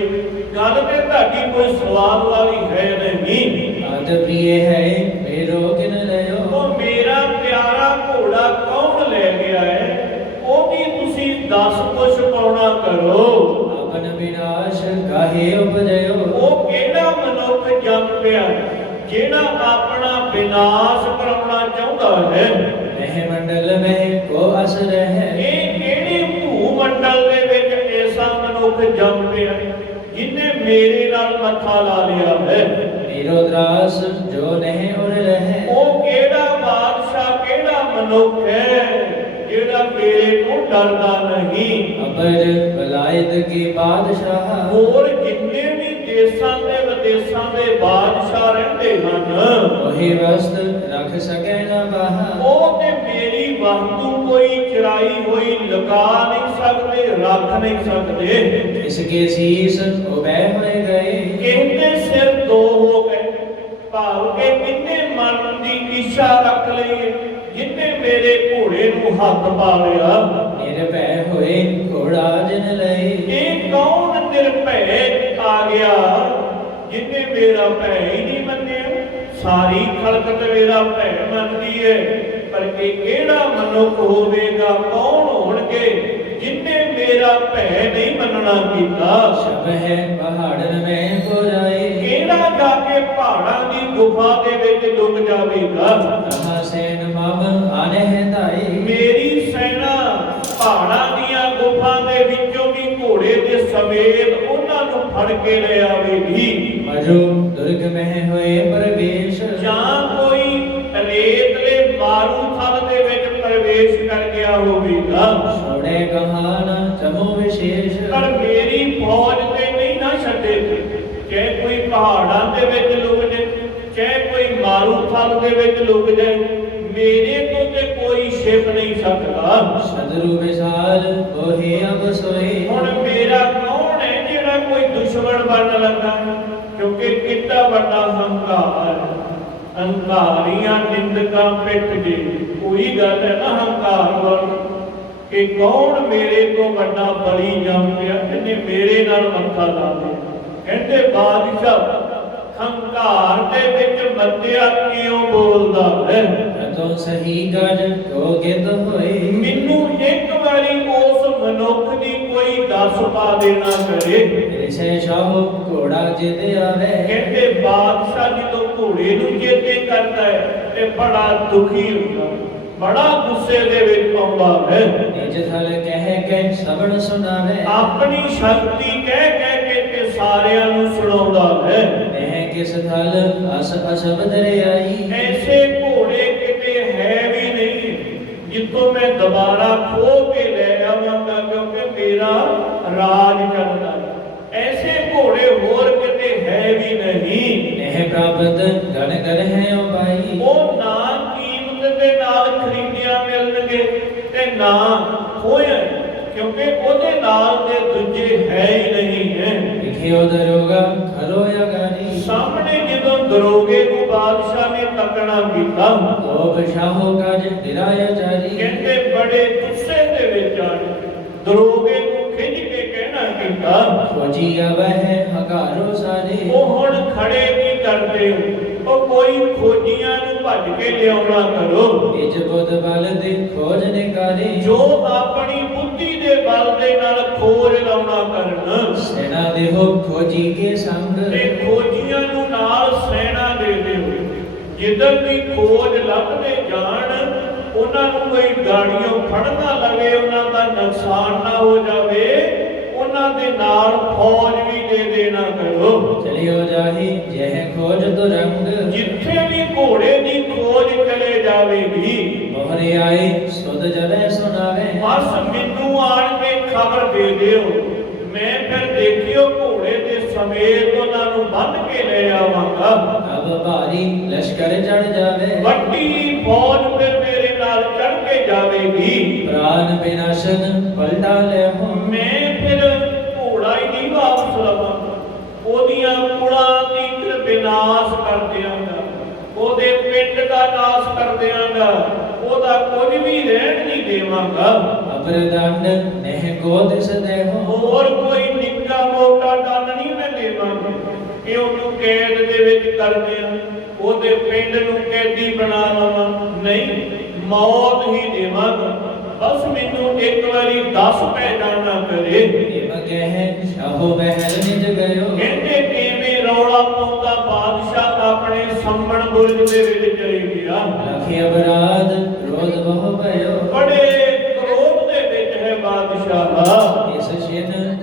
ਗੱਲ ਤੇ ਤੁਹਾਡੀ ਕੋਈ ਸਵਾਦ ਵਾਲੀ ਹੈ ਨਹੀਂ। ਆਦ ਪ੍ਰਿਯ ਹੈ ਮੇਰੋ ਕਿਨ ਲਿਓ। ਉਹ ਮੇਰਾ ਪਿਆਰਾ ਘੋੜਾ ਕੌਣ ਲੈ ਗਿਆ ਹੈ, ਉਹ ਵੀ ਤੁਸੀਂ ਦੱਸ ਕੁਛ ਪਾਉਣਾ ਕਰੋ। ਆਪਨ ਵਿਨਾਸ਼ ਕਾਹੇ ਉਪਜਿਓ। ਉਹ ਕਿਹੜਾ ਮਨੁੱਖ ਜੰਮ ਪਿਆ ਜਿਹੜਾ ਆਪਣਾ ਵਿਨਾਸ਼ ਕਰਾਉਣਾ ਚਾਹੁੰਦਾ ਹੈ। ਮਹਿ ਮੰਡਲ ਮਹਿ ਕੋ ਅਸਰ ਹੈ। ਇਹ ਕਿਹੜੇ ਭੂ ਮੰਡਲ ਦੇ ਵਿੱਚ ਐਸਾ ਮਨੁੱਖ ਜੰਮ ਪਿਆ ਜਿਹਨੇ ਮੇਰੇ ਨਾਲ ਮੱਥਾ ਲਾ ਲਿਆ ਹੈ। ਮੇਰੋ ਦਰਾਸ ਜੋ ਨਹਿ ਉਰ ਰਹਿ। ਉਹ ਕਿਹੜਾ ਬਾਦਸ਼ਾਹ, ਕਿਹੜਾ ਮਨੁੱਖ ਹੈ ਜਿਹੜਾ ਮੇਰੇ ਤੋਂ ਡਰਦਾ ਨਹੀਂ। ਅਬਰ ਬਲਾਇਤ ਕੇ ਬਾਦਸ਼ਾਹ। ਹੋਰ ਜਿੰਨੇ ਵੀ ਦੇਸ਼ਾਂ ਦੇ ਵਿਦੇਸ਼ਾਂ ਦੇ ਬਾਦਸ਼ਾਹ ਰਹਿੰਦੇ ਹਨ, ਉਹੀ ਵਸਤ ਰੱਖ ਸਕੈ ਨਾ ਬਾਹਾ। ਉਹ ਤੇ ਮੇਰੀ ਵਸਤੂ ਕੋਈ ਚਰਾਈ ਹੋਈ ਲਗਾ ਨਹੀਂ ਸਕਦੇ, ਰੱਖ ਨਹੀਂ ਸਕਦੇ। ਇਸਕੇ ਸੀਸ ਉਬੈ ਹੋਏ ਗਏ। ਕਹਿੰਦੇ ਸਿਰ ਦੋ ਹੋ ਗਏ, ਭਾਵ ਕਿ ਕਿੰਨੇ ਮਰਨ ਦੀ ਇੱਛਾ ਰੱਖ ਲਈ, ਜਿੰਨੇ ਮੇਰੇ ਘੋੜੇ ਨੂੰ ਹੱਥ ਪਾ ਲਿਆ। ਨਿਰਭੈ ਹੋਏ ਘੋੜਾ ਜਿਨ ਲਈ। ਇਹ ਕੌਣ ਨਿਰਭੈ ਆ ਗਿਆ ਜਿੰਨੇ ਮੇਰਾ ਭੈ ਹੀ ਨਹੀਂ ਮੰਨਿਆ। ਸਾਰੀ ਖਲਕਤ ਮੇਰਾ ਭੈ ਮੰਨਦੀ ਹੈ, ਪਰ ਇਹ ਕਿਹੜਾ ਮਨੁੱਖ ਹੋਵੇਗਾ, ਕੌਣ ਹੋਣਗੇ ਜਿੰਨੇ ਮੇਰਾ ਭੈ ਨਹੀਂ ਮੰਨਣਾ ਕੀਤਾ। ਸ਼ਬ ਹੈ ਪਹਾੜਨ ਮੈਂ ਕੋ ਜਾਏ। ਕਿਹੜਾ ਜਾ ਕੇ ਪਹਾੜਾਂ ਦੀ ਗੁਫਾ ਦੇ ਵਿੱਚ ਲੁਕ ਜਾਵੇਗਾ। ਰਹਾ ਸੈਨ ਮਮ ਆਨਹਿ ਧਾਏ। ਮੇਰੀ ਸੈਨਾ ਪਹਾੜਾਂ ਦੀਆਂ ਗੁਫਾ ਦੇ ਵਿੱਚੋਂ ਵੀ ਘੋੜੇ ਦੇ ਸਮੇਤ ਉਹਨਾਂ ਨੂੰ ਫੜ ਕੇ ਲੈ ਆਵੇਗੀ। ਮਜੋ ਦੁਰਗ ਮਹਿ ਹੋਏ ਪ੍ਰਵੇਸ਼। ਜਾਂ ਕੋਈ ਰੇਤਲੇ ਮਾਰੂ ਥਲ ਦੇ ਵਿੱਚ ਪ੍ਰਵੇਸ਼ ਕਰ ਗਿਆ ਹੋਵੇਗਾ। ਛੋੜੇ ਕਹਾਨ ਚਮੋ ਵਿਸ਼ੇਸ਼। ਪਰ ਮੇਰੀ ਫੌਜ ਤੇ ਨਹੀਂ ਨਾ ਛੱਡੇ, ਚਾਹੇ ਕੋਈ ਪਹਾੜਾਂ ਦੇ ਵਿੱਚ ਲੁਕ ਜਾਏ, ਚਾਹੇ ਕੋਈ ਮਾਰੂ ਥਲ ਦੇ ਵਿੱਚ ਲੁਕ ਜਾਏ, ਮੇਰੇ ਤੋਂ ਤੇ ਕੋਈ ਛਿਪ ਨਹੀਂ ਸਕਦਾ। ਸਦਰੂ ਵਿਸਾਲ ਉਹੇ ਅਬ ਸੋਏ। ਹੁਣ ਮੇਰਾ ਕੌਣ ਹੈ ਜਿਹੜਾ ਕੋਈ ਦੁਸ਼ਮਣ ਬਣ ਲੱਗਾ, ਕਿਉਂਕਿ ਕਿੰਨਾ ਵੱਡਾ ਹੰਕਾਰ, ਹੰਕਾਰੀਆਂ ਨਿੰਦਕਾਂ ਪਿੱਠ ਜੇ। ਕੋਈ ਗੱਲ ਹੈ ਨਾ ਹੰਕਾਰ ਵਾਲੀ, ਕਿ ਕੌਣ ਮੇਰੇ ਤੋਂ ਵੱਡਾ ਬਲੀ ਜੰਮ ਪਿਆ ਜਿਹਨੇ ਮੇਰੇ ਨਾਲ ਮੱਥਾ ਲਾ ਲਿਆ। ਕਹਿੰਦੇ ਬਾਦਸ਼ਾਹ ਹੰਕਾਰ ਦੇ ਵਿੱਚ ਮੱਤਿਆ ਕਿਉਂ ਬੋਲਦਾ ਹੈ। ਤੋ ਸਹੀ ਗਜ ਕੋ ਗਿਤ ਹੋਏ। ਮੈਨੂੰ ਇੱਕ ਵਾਰੀ ਉਸ ਮਨੁੱਖ ਦੀ ਕੋਈ ਦੱਸ ਪਾ ਦੇਣਾ ਕਰੇ। ਰਿਸ਼ੈ ਸ਼ਾਹ ਘੋੜਾ ਜਿਤ ਆਵੇ। ਕਹਿੰਦੇ ਬਾਦਸ਼ਾਹ ਜਦੋਂ ਘੋੜੇ ਨੂੰ ਚੇਤੇ ਕਰਦਾ ਹੈ ਤੇ ਬੜਾ ਦੁਖੀ ਹੁੰਦਾ, ਬੜਾ ਗੁੱਸੇ ਦੇ ਵਿੱਚ ਆਉਂਦਾ ਹੈ। ਨਿਜ ਥਲ ਕਹਿ ਕੇ ਸਭਨ ਸੁਣਾਵੇ। ਆਪਣੀ ਸ਼ਕਤੀ ਕਹਿ ਕੇ ਤੇ ਸਾਰਿਆਂ ਨੂੰ ਸੁਣਾਉਂਦਾ ਹੈ। ਮੈਂ ਕਿਸ ਥਲ ਅਸ ਅਸਬ ਦਰਿਆਈ। ਐਸੇ ਘੋੜੇ ਕਿਤੇ ਹੈ ਵੀ ਨਹੀਂ ਜਿੱਥੋਂ ਮੈਂ ਦੁਬਾਰਾ ਖੋ ਕੇ ਲੈ ਆਵਾਂਗਾ, ਕਿਉਂਕਿ ਮੇਰਾ ਰਾਜ ਚੱਲਦਾ ਹੈ। ਐਸੇ ਘੋੜੇ ਹੋਰ ਕਿਤੇ ਹੈ ਵੀ ਨਹੀਂ। ਨਹਿ ਪ੍ਰਾਪਤ ਗਣ ਗਣ ਹੈ ਓ ਭਾਈ। ਉਹ ਨਾ ਕੀਮਤ ਦੇ ਨਾਲ ਖਰੀਦਿਆ ਮਿਲਣਗੇ ਤੇ ਨਾ ਖੋਇਆ, ਕਿਉਂਕਿ ਉਹਦੇ ਨਾਲ ਦੇ ਦੂਜੇ ਹੈ ਹੀ ਨਹੀਂ ਹੈ। ਲਿਖਿਓ ਦਰੋਗਾ ਖਰੋ ਅਗਾਰੀ। ਸਾਹਮਣੇ ਜਦੋਂ ਦਰੋਗੇ ਨੂੰ ਬਾਦਸ਼ਾਹ ਨੇ ਤੱਕਣਾ ਕੀਤਾ, ਉਹ ਬਸ਼ਾਹੋ ਕਾਜ ਦਿਰਾਇਆ ਜਾਰੀ। ਕਹਿੰਦੇ ਬੜੇ ਗੁੱਸੇ ਦੇ ਵਿੱਚ ਆ ਦਰੋਗੇ ਨੂੰ ਖਿੱਚ ਕੇ ਕਹਿਣਾ ਕੀਤਾ, ਖੋਜੀ ਆਵਹਿ ਹਕਾਰੋ ਸਾਰੇ। ਉਹ ਹੁਣ ਖੜੇ ਕੀ ਕਰਦੇ ਹੋ, ਉਹ ਕੋਈ ਖੋਜੀਆਂ ਨੂੰ ਭੱਜ ਕੇ ਲਿਆਉਣਾ ਕਰੋ। ਨਿਜ ਬੁੱਧ ਬਲ ਦੇ ਖੋਜ ਨਿਕਾਰੇ। ਜੋ ਆਪਣੀ ਬੁੱਧੀ ਦੇ ਬਲ ਦੇ ਨਾਲ ਖੋਜ ਲਾਉਣਾ ਕਰਨ। ਸੈਨਾ ਦੇਹੋ ਖੋਜੀ ਕੇ ਸੰਗ। ਤੇ ਖੋਜੀਆਂ ਨੂੰ ਨਾਲ ਸੈਨਾ ਦੇ ਦਿਓ, ਜਿੱਦਣ ਵੀ ਖੋਜ ਲੱਭਦੇ ਜਾਣ ਉਹਨਾਂ ਨੂੰ ਕੋਈ ਗਾੜੀਆਂ ਫੜਨਾ ਲਵੇ, ਉਹਨਾਂ ਦਾ ਨੁਕਸਾਨ ਨਾ ਹੋ ਜਾਵੇ, ਉਹਨਾਂ ਦੇ ਨਾਲ ਫੌਜ ਵੀ ਦੇ ਦੇਣਾ ਕਰੋ। ਚਲਿਓ ਜਾਹੀ ਜਹ ਖੋਜ ਤੁਰੰਗ। ਜਿੱਥੇ ਵੀ ਘੋੜੇ ਦੀ ਖੋਜ ਚਲੇ ਜਾਵੇਗੀ, ਮੋਹਰੇ ਆਏ ਸੁਧ ਜਵੇ ਸੁਣਾਵੇ। ਬਸ ਮੈਨੂੰ ਆਣ ਕੇ ਖਬਰ ਦੇ ਦਿਓ, ਮੈਂ ਫਿਰ ਦੇਖਿਓ ਘੋੜੇ ਦੇ ਸਮੇਤ ਉਹਨਾਂ ਨੂੰ ਬੰਨ ਕੇ ਲੈ ਆਵਾਂਗਾ। ਅਬ ਭਾਰੀ ਲਸ਼ਕਰ ਚੜ ਜਾਵੇ। ਵੱਡੀ ਫੌਜ ਫਿਰ ਮੇਰੇ ਨਾਲ ਚੜ ਕੇ ਜਾਵੇਗੀ। ਪ੍ਰਾਨ ਬਿਨਾਸ਼ਨ ਪਲਟਾ ਲੈ ਹੋ। ਮੈਂ ਫਿਰ ਘੋੜਾ ਨਹੀਂ ਵਾਪਸ ਲਵਾਂ, ਉਹਦੀਆਂ ਕੁਲਾਂ ਦੀ ਵਿਨਾਸ਼ ਕਰ ਦਿਆਂਗਾ, ਉਹਦੇ ਪਿੰਡ ਦਾ ਨਾਸ਼ ਕਰ ਦਿਆਂਗਾ, ਉਹਦਾ ਕੁਝ ਵੀ ਰਹਿਣ ਨਹੀਂ ਦੇਵਾਂਗਾ। ਅਪਰਦੰਡ ਨਹਿ ਕੋ ਦਿਸ ਦੇਹੋ, ਹੋਰ ਕੋਈ ਨਿੱਕਾ ਮੋਟਾ ਦੰਡ ਨਹੀਂ ਮੈਂ ਦੇਵਾਂਗਾ ਕਿ ਉਹਨੂੰ ਕੈਦ ਦੇ ਵਿੱਚ ਕਰ ਦਿਆਂ, ਉਹਦੇ ਪਿੰਡ ਨੂੰ ਕੈਦੀ ਬਣਾ ਲਵਾਂ, ਨਹੀਂ, ਮੌਤ ਹੀ ਦੇਵਾਂਗਾ। ਬਸ ਮੈਨੂੰ ਇੱਕ ਵਾਰੀ ਦੱਸ ਪੈਦਾ ਨਾ ਕਰੇ। ਇਵ ਕਹਿ ਸ਼ਾਹੋ ਮਹਿਲ ਨਿਜ ਗਇਓ, ਕਹਿੰਦੇ ਕਿਵੇਂ ਰੌਲਾ ਪਾਉਂਦਾ ਬਾਦਸ਼ਾਹ ਆਪਣੇ ਸੰਮਣ ਬੁਰਜ ਦੇ ਵਿੱਚ ਚਲੇ ਗਿਆ। ਲਖਿ ਅਪਰਾਧ ਕ੍ਰੋਧ ਬਹੁ ਭਇਓ, ਬੜੇ ਕ੍ਰੋਧ ਦੇ ਵਿੱਚ ਹੈ ਬਾਦਸ਼ਾਹ। ਇਸ ਛਿਨ